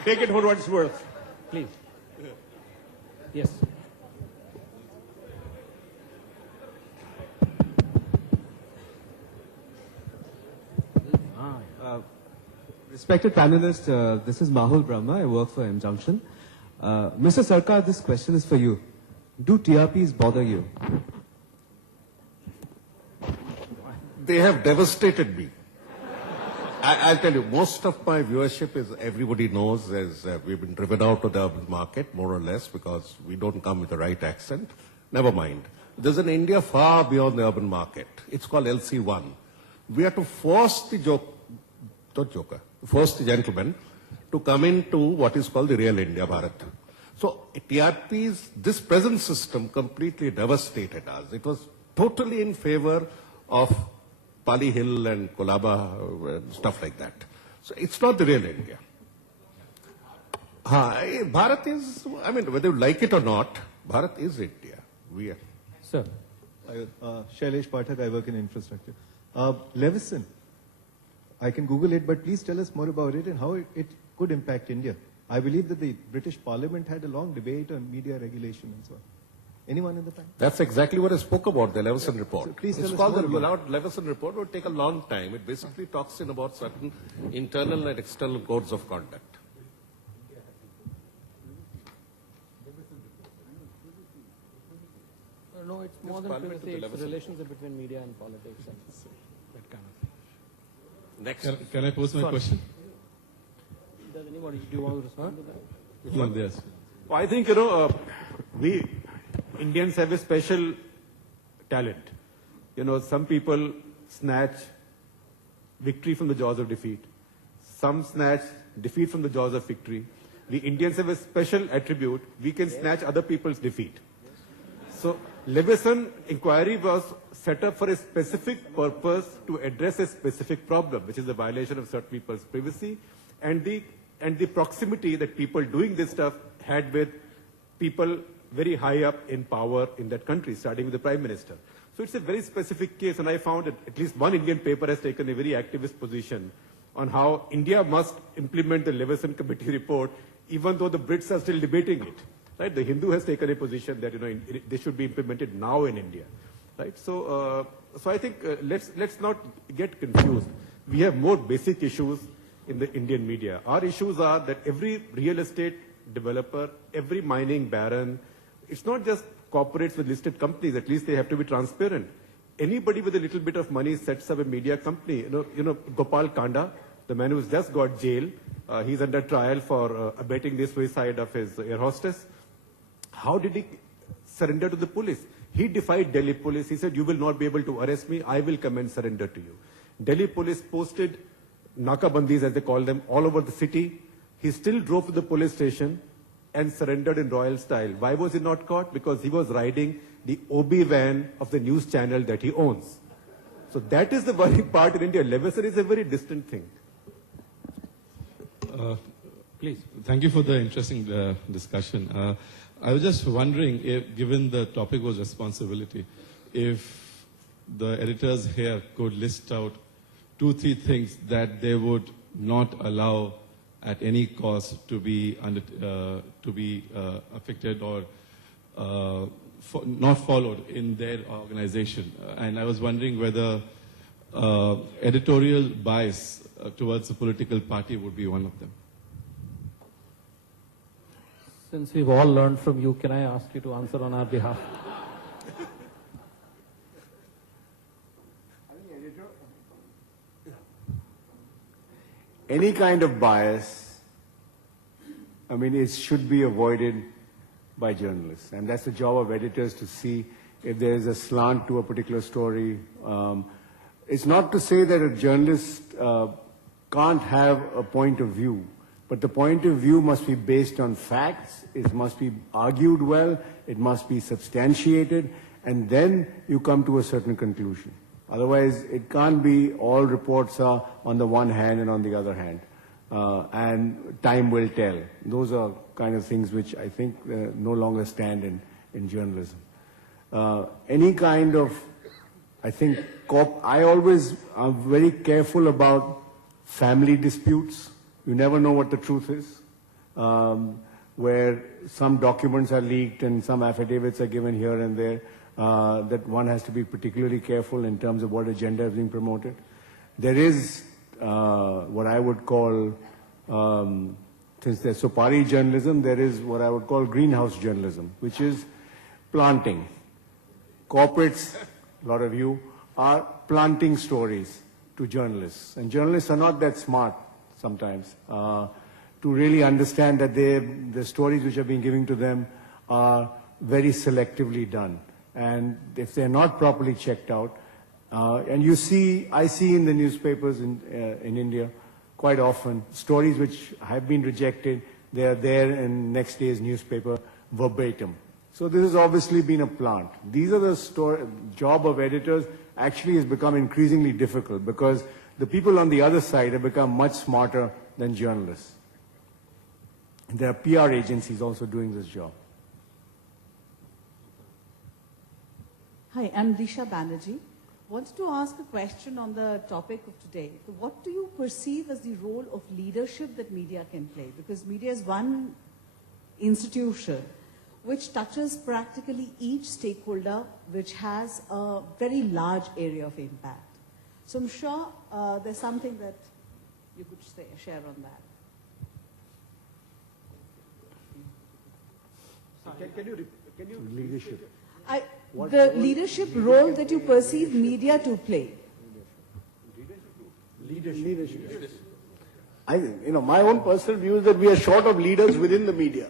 take it for what it's worth. Please. Yes. Respected panelists, this is Mahul Brahma. I work for M Junction. Mr. Sarkar, this question is for you. Do TRPs bother you? They have devastated me. I'll tell you, most of my viewership is, everybody knows, as we've been driven out of the urban market, more or less, because we don't come with the right accent. Never mind. There's an India far beyond the urban market. It's called LC1. We have to force the force the gentleman to come into what is called the real India, Bharat. So TRPs, this present system completely devastated us. It was totally in favor of Pali Hill and Kolaba and stuff like that. So it's not the real India. Bharat is, I mean, whether you like it or not, Bharat is India. We are. Sir. Shailesh Pathak, I work in infrastructure. Levison, I can Google it, but please tell us more about it and how it could impact India. I believe that the British Parliament had a long debate on media regulation and so on. Anyone in the panel? That's exactly what I spoke about, the Levison report. So please tell It's us called more the about Levison report. It would take a long time. It basically talks in about certain internal and external codes of conduct. No, it's more than privacy, it's relationship between media and politics and that kind of thing. Next. Can I pose my question? Does anybody, do you want to respond to that? No, yes. Well, I think, we Indians have a special talent. Some people snatch victory from the jaws of defeat. Some snatch defeat from the jaws of victory. We Indians have a special attribute. We can snatch other people's defeat. So, Levison inquiry was set up for a specific purpose to address a specific problem, which is the violation of certain people's privacy and the proximity that people doing this stuff had with people very high up in power in that country, starting with the Prime Minister. So it's a very specific case, and I found that at least one Indian paper has taken a very activist position on how India must implement the Levison Committee report, even though the Brits are still debating it. Right? The Hindu has taken a position that they should be implemented now in India. Right? So I think let's not get confused. We have more basic issues in the Indian media. Our issues are that every real estate developer, every mining baron, it's not just corporates with listed companies. At least they have to be transparent. Anybody with a little bit of money sets up a media company. Gopal Kanda, the man who's just got jail, he's under trial for abetting the suicide of his air hostess. How did he surrender to the police? He defied Delhi police. He said, you will not be able to arrest me. I will come and surrender to you. Delhi police posted nakabandis, as they call them, all over the city. He still drove to the police station and surrendered in royal style. Why was he not caught? Because he was riding the OB van of the news channel that he owns. So that is the worrying part in India. Levison is a very distant thing. Please. Thank you for the interesting discussion. I was just wondering, if, given the topic was responsibility, if the editors here could list out 2-3 things that they would not allow at any cost to be affected or not followed in their organization. And I was wondering whether editorial bias towards a political party would be one of them. Since we've all learned from you, can I ask you to answer on our behalf? Any kind of bias, it should be avoided by journalists. And that's the job of editors, to see if there is a slant to a particular story. It's not to say that a journalist can't have a point of view, but the point of view must be based on facts, it must be argued well, it must be substantiated, and then you come to a certain conclusion. Otherwise, it can't be all reports are on the one hand and on the other hand. And time will tell. Those are kind of things which I think no longer stand in journalism. Any kind of, I always am very careful about family disputes. You never know what the truth is. Where some documents are leaked and some affidavits are given here and there, that one has to be particularly careful in terms of what agenda is being promoted. There is what I would call, since there's Sopari journalism, there is what I would call greenhouse journalism, which is planting. Corporates, a lot of you, are planting stories to journalists. And journalists are not that smart sometimes to really understand that the stories which are being given to them are very selectively done. And if they're not properly checked out, and I see in the newspapers in India quite often stories which have been rejected, they are there in next day's newspaper verbatim. So this has obviously been a plant. These are the job of editors actually has become increasingly difficult because the people on the other side have become much smarter than journalists. And there are PR agencies also doing this job. Hi, I'm Disha Banerjee. Wanted to ask a question on the topic of today. What do you perceive as the role of leadership that media can play? Because media is one institution which touches practically each stakeholder, which has a very large area of impact. So I'm sure there's something that you could share on that. Can you leadership? The leadership role that you perceive media to play. Leadership. I think, my own personal view is that we are short of leaders within the media.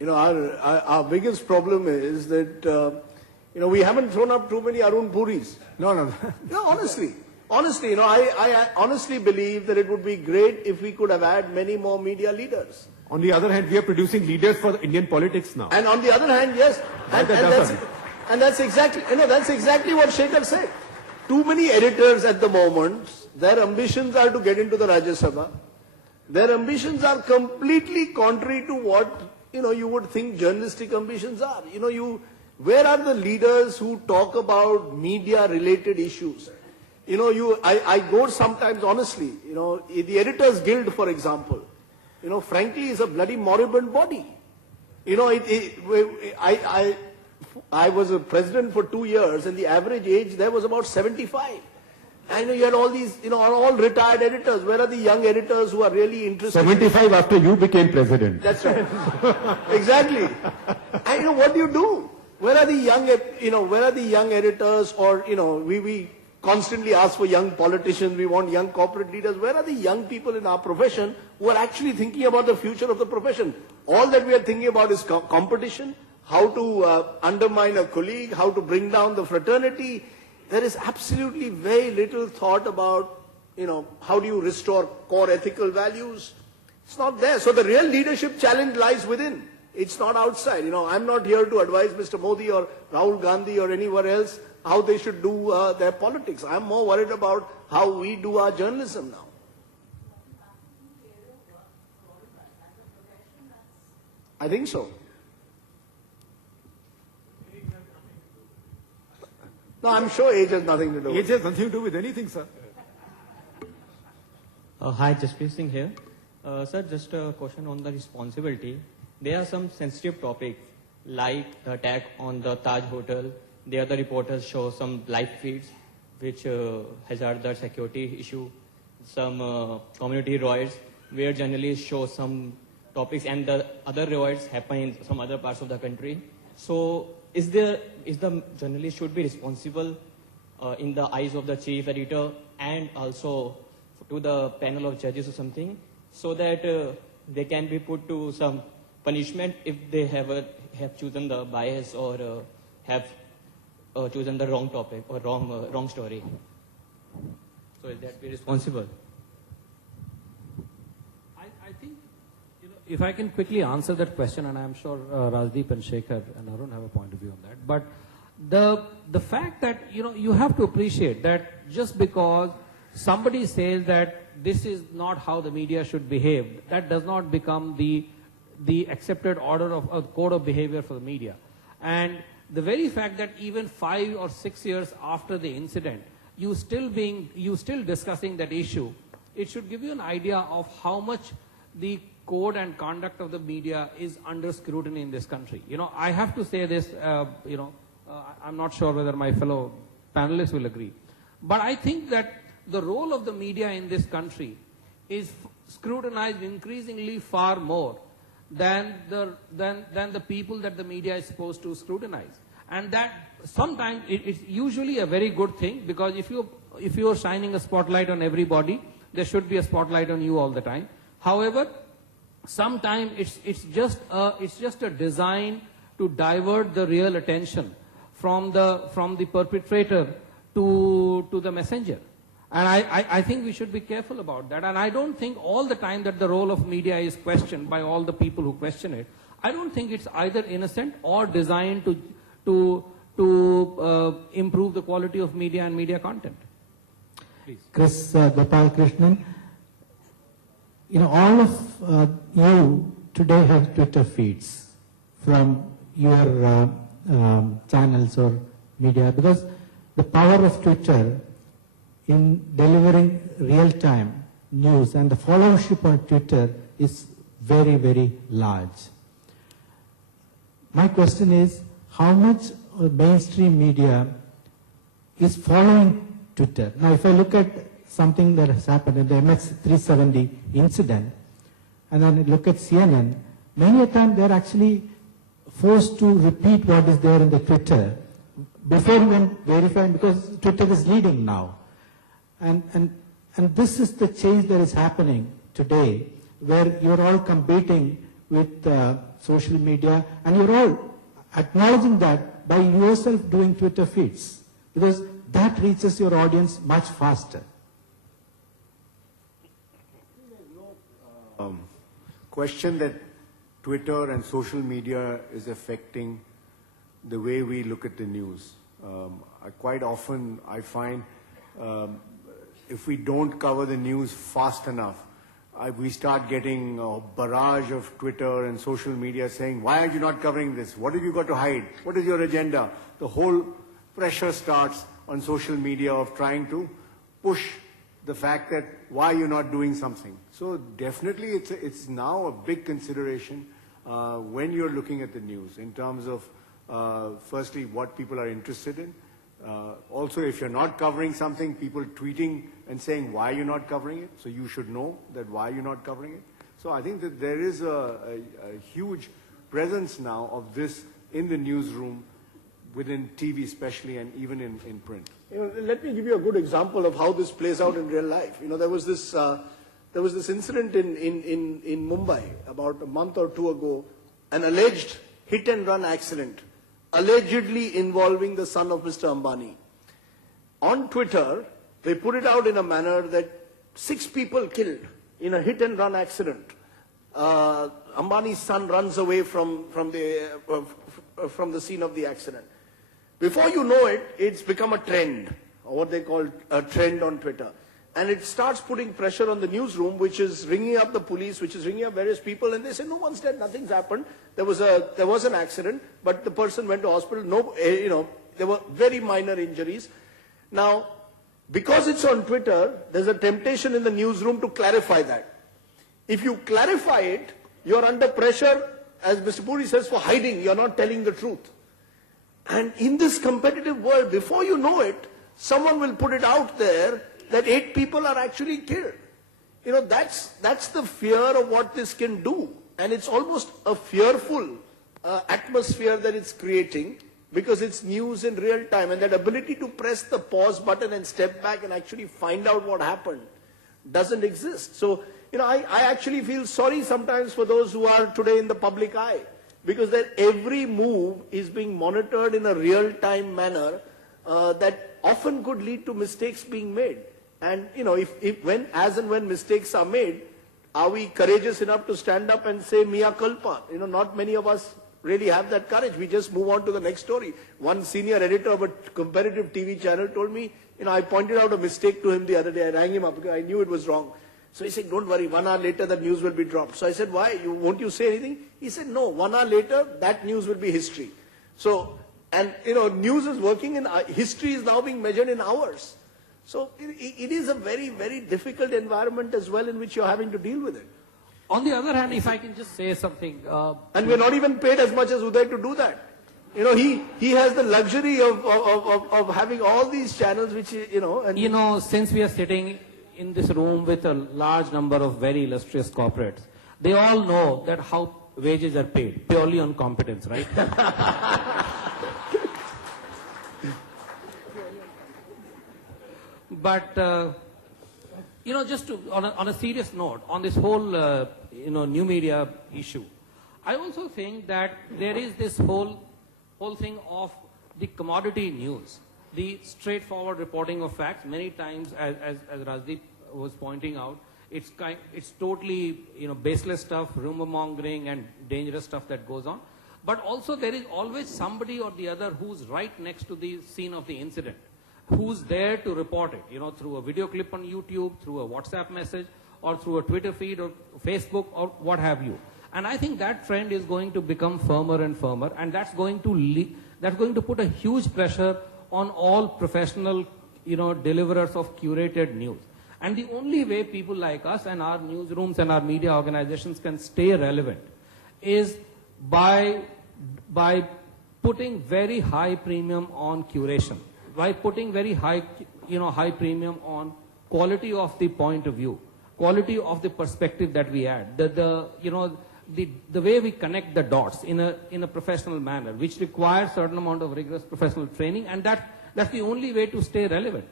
Our biggest problem is that, we haven't thrown up too many Arun Puris. No. No, honestly, I honestly believe that it would be great if we could have had many more media leaders. On the other hand, we are producing leaders for Indian politics now. And on the other hand, yes, and that's exactly, that's exactly what Shekhar said. Too many editors at the moment, their ambitions are to get into the Rajya Sabha. Their ambitions are completely contrary to what, you would think journalistic ambitions are. Where are the leaders who talk about media-related issues? I go sometimes, honestly, the Editors Guild, for example, frankly, is a bloody moribund body. I was a president for 2 years, and the average age there was about 75. And you had all these, all retired editors. Where are the young editors who are really interested? 75 after you became president. That's right. Exactly. And what do you do? Where are the young editors, or, we constantly ask for young politicians, we want young corporate leaders. Where are the young people in our profession who are actually thinking about the future of the profession? All that we are thinking about is competition, how to undermine a colleague, how to bring down the fraternity. There is absolutely very little thought about, how do you restore core ethical values? It's not there. So the real leadership challenge lies within. It's not outside. I'm not here to advise Mr. Modi or Rahul Gandhi or anyone else how they should do their politics. I'm more worried about how we do our journalism now. I think so. No, I'm sure age has nothing to do with it. Age has nothing to do with anything, sir. Hi, Jaspreet Singh here. Sir, just a question on the responsibility. There are some sensitive topics like the attack on the Taj Hotel. There the reporters show some live feeds which hazard the security issue. Some community riots where journalists show some topics, and the other riots happen in some other parts of the country. So is the journalist should be responsible in the eyes of the chief editor and also to the panel of judges or something, so that they can be put to some punishment if they have chosen the bias or have chosen the wrong topic or wrong story. So is that be responsible? I think, if I can quickly answer that question, and I'm sure Rajdeep and Shekhar and Arun have a point of view on that. But the fact that, you have to appreciate that just because somebody says that this is not how the media should behave, that does not become the accepted order of a code of behavior for the media. And the very fact that even 5 or 6 years after the incident, you still discussing that issue, it should give you an idea of how much the code and conduct of the media is under scrutiny in this country. I have to say this, I'm not sure whether my fellow panelists will agree, but I think that the role of the media in this country is scrutinized increasingly far more than the people that the media is supposed to scrutinize. And that sometimes it's usually a very good thing, because if you are shining a spotlight on everybody, there should be a spotlight on you all the time. However, sometimes it's just a design to divert the real attention from the perpetrator to the messenger. And I think we should be careful about that. And I don't think all the time that the role of media is questioned by all the people who question it. I don't think it's either innocent or designed to improve the quality of media and media content. Please. Chris Gopal Krishnan, all of you today have Twitter feeds from your channels or media, because the power of Twitter in delivering real-time news and the followership on Twitter is very, very large. My question is, how much mainstream media is following Twitter? Now, if I look at something that has happened in the MH370 incident, and then look at CNN, many a time they're actually forced to repeat what is there in the Twitter before even verifying, because Twitter is leading now. And this is the change that is happening today, where you're all competing with social media, and you're all acknowledging that by yourself doing Twitter feeds, because that reaches your audience much faster. Question that Twitter and social media is affecting the way we look at the news. Quite often I find if we don't cover the news fast enough, we start getting a barrage of Twitter and social media saying, why are you not covering this? What have you got to hide? What is your agenda? The whole pressure starts on social media of trying to push the fact that why you're not doing something. So definitely it's now a big consideration when you're looking at the news in terms of firstly what people are interested in. Also, if you're not covering something, people tweeting and saying why you're not covering it, so you should know that why you're not covering it. So I think that there is a huge presence now of this in the newsroom, within TV especially, and even in print. Let me give you a good example of how this plays out in real life. There was this incident in Mumbai about a month or two ago, an alleged hit-and-run accident, allegedly involving the son of Mr. Ambani. On Twitter, they put it out in a manner that 6 people killed in a hit-and-run accident. Ambani's son runs away from the scene of the accident. Before you know it, it's become a trend, or what they call a trend on Twitter. And it starts putting pressure on the newsroom, which is ringing up the police, which is ringing up various people, and they say, no one's dead, nothing's happened. There was an accident, but the person went to hospital. No, there were very minor injuries. Now, because it's on Twitter, there's a temptation in the newsroom to clarify that. If you clarify it, you're under pressure, as Mr. Puri says, for hiding. You're not telling the truth. And in this competitive world, before you know it, someone will put it out there that 8 people are actually killed. That's the fear of what this can do. And it's almost a fearful atmosphere that it's creating, because it's news in real time. And that ability to press the pause button and step back and actually find out what happened doesn't exist. So, I actually feel sorry sometimes for those who are today in the public eye, because their every move is being monitored in a real-time manner that often could lead to mistakes being made. And, as and when mistakes are made, are we courageous enough to stand up and say, mea culpa? Not many of us really have that courage. We just move on to the next story. One senior editor of a competitive TV channel told me, I pointed out a mistake to him the other day. I rang him up because I knew it was wrong. So he said, don't worry, 1 hour later the news will be dropped. So I said, why? Won't you say anything? He said, no, 1 hour later that news will be history. So, and news is working in, history is now being measured in hours. So it is a very, very difficult environment as well in which you're having to deal with it. On the other hand, if I can just say something. And we're not even paid as much as Uday to do that. He has the luxury of having all these channels which, and since we are sitting in this room with a large number of very illustrious corporates, they all know that how wages are paid, purely on competence, right? But, just to, on a serious note, on this whole, new media issue, I also think that there is this whole thing of the commodity news, the straightforward reporting of facts. Many times, as Rajdeep was pointing out, it's totally, baseless stuff, rumor mongering and dangerous stuff that goes on. But also there is always somebody or the other who's right next to the scene of the incident, who's there to report it, through a video clip on YouTube, through a WhatsApp message, or through a Twitter feed or Facebook or what have you. And I think that trend is going to become firmer and firmer, and that's going to put a huge pressure on all professional, deliverers of curated news. And the only way people like us and our newsrooms and our media organizations can stay relevant is by putting very high premium on curation, by putting very high premium on quality of the point of view, quality of the perspective that we add, the way we connect the dots in a professional manner, which requires certain amount of rigorous professional training, and that's the only way to stay relevant.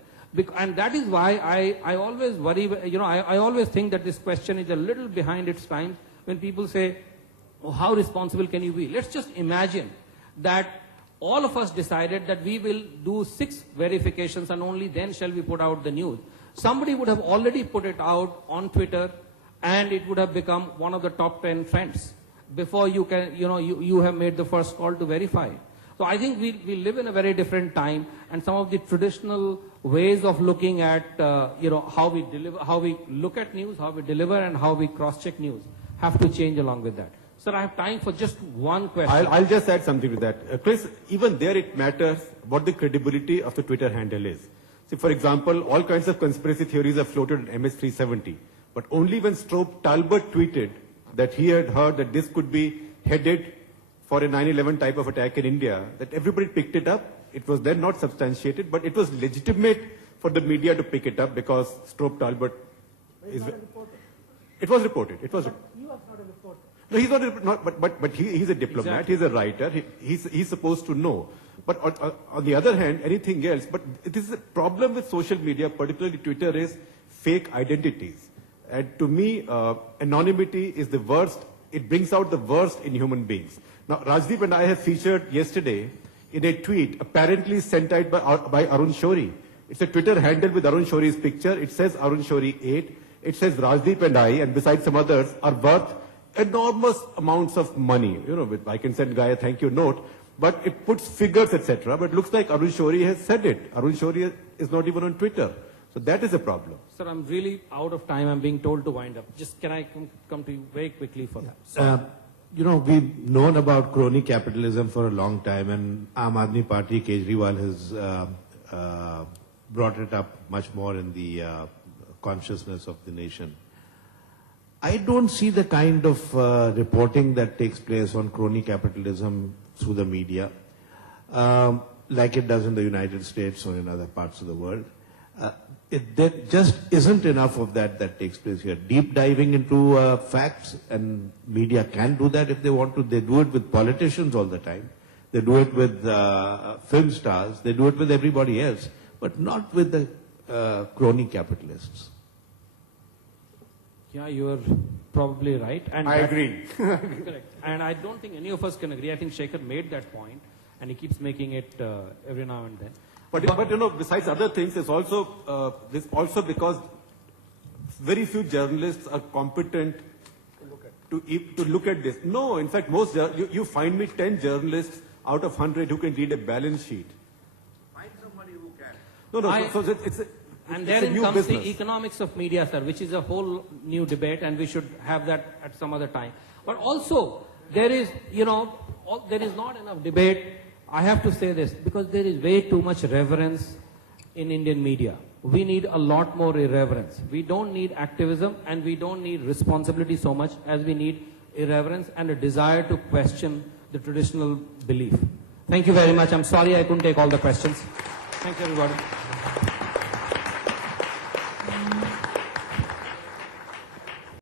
And that is why I always worry, I always think that this question is a little behind its time when people say, oh, how responsible can you be? Let's just imagine that all of us decided that we will do 6 verifications and only then shall we put out the news. Somebody would have already put it out on Twitter, and it would have become one of the top 10 trends before you have made the first call to verify. So I think we live in a very different time, and some of the traditional ways of looking at how we look at news, how we deliver, and how we cross-check news have to change along with that. Sir, I have time for just one question. I'll just add something to that. Chris, even there it matters what the credibility of the Twitter handle is. See, for example, all kinds of conspiracy theories are floated in MS-370, but only when Strobe Talbot tweeted that he had heard that this could be headed for a 9/11 type of attack in India, that everybody picked it up. It was then not substantiated, but it was legitimate for the media to pick it up because Strobe Talbot is... It was reported. It was. You are not a reporter. No, he's not, but he's a diplomat, Exactly. he's a writer, he's supposed to know. But on the other hand, anything else, but it is a problem with social media, particularly Twitter, is fake identities. And to me, anonymity is the worst, it brings out the worst in human beings. Now, Rajdeep and I have featured yesterday in a tweet, apparently sent out by Arun Shourie. It's a Twitter handle with Arun Shourie's picture, it says Arun Shourie 8, it says Rajdeep and I, and besides some others, are worth enormous amounts of money. I can send Guy a thank you note, but it puts figures, etc. But it looks like Arun Shourie has said it. Arun Shourie is not even on Twitter. So that is a problem. Sir, I'm really out of time. I'm being told to wind up. Just can I come to you very quickly for that? We've known about crony capitalism for a long time, and Aam Aadmi Party, Kejriwal has brought it up much more in the consciousness of the nation. I don't see the kind of reporting that takes place on crony capitalism through the media, like it does in the United States or in other parts of the world. There just isn't enough of that takes place here. Deep diving into facts, and media can do that if they want to. They do it with politicians all the time. They do it with film stars. They do it with everybody else, but not with the crony capitalists. Yeah, you are probably right. And I agree. Correct. And I don't think any of us can agree. I think Shekhar made that point, and he keeps making it every now and then. But besides other things, it's also because very few journalists are competent to look at this. No, in fact, you find me 10 journalists out of 100 who can read a balance sheet. Find somebody who can. No, And it's a therein new comes business. the economics of media, sir, which is a whole new debate, and we should have that at some other time. But also, there is not enough debate. I have to say this, because there is way too much reverence in Indian media. We need a lot more irreverence. We don't need activism, and we don't need responsibility so much as we need irreverence and a desire to question the traditional belief. Thank you very much. I'm sorry I couldn't take all the questions. Thank you, everybody.